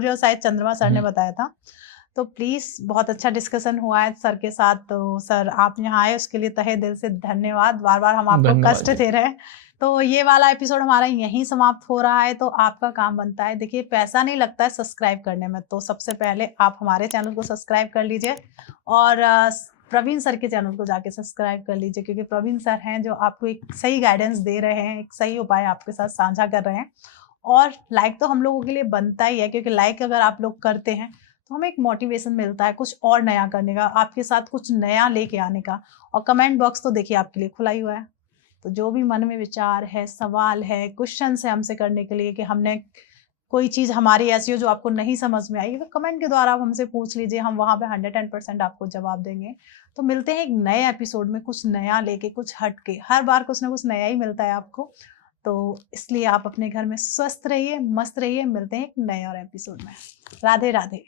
और शायद चंद्रमा सर ने बताया था। तो प्लीज, बहुत अच्छा डिस्कशन हुआ है सर के साथ। तो सर आप यहाँ आए उसके लिए तहे दिल से धन्यवाद। बार बार हम आपको कष्ट दे रहे हैं, तो ये वाला एपिसोड हमारा यहीं समाप्त हो रहा है। तो आपका काम बनता है, देखिए पैसा नहीं लगता है सब्सक्राइब करने में, तो सबसे पहले आप हमारे चैनल को सब्सक्राइब कर लीजिए, और प्रवीण सर के चैनल को जाके सब्सक्राइब कर लीजिए, क्योंकि प्रवीण सर हैं जो आपको एक सही गाइडेंस दे रहे हैं, एक सही उपाय आपके साथ साझा कर रहे हैं। और लाइक तो हम लोगों के लिए बनता ही है, क्योंकि लाइक अगर आप लोग करते हैं तो हमें एक मोटिवेशन मिलता है कुछ और नया करने का, आपके साथ कुछ नया लेके आने का। और कमेंट बॉक्स तो देखिए आपके लिए खुला ही हुआ है, तो जो भी मन में विचार है, सवाल है, क्वेश्चन है हमसे करने के लिए, कि हमने कोई चीज़ हमारी ऐसी हो जो आपको नहीं समझ में आई, तो कमेंट के द्वारा आप हमसे पूछ लीजिए, हम वहाँ पे 110% आपको जवाब देंगे। तो मिलते हैं एक नए एपिसोड में, कुछ नया लेके, कुछ हट के। हर बार कुछ ना कुछ नया ही मिलता है आपको, तो इसलिए आप अपने घर में स्वस्थ रहिए, मस्त रहिए। मिलते हैं एक नए और एपिसोड में। राधे राधे।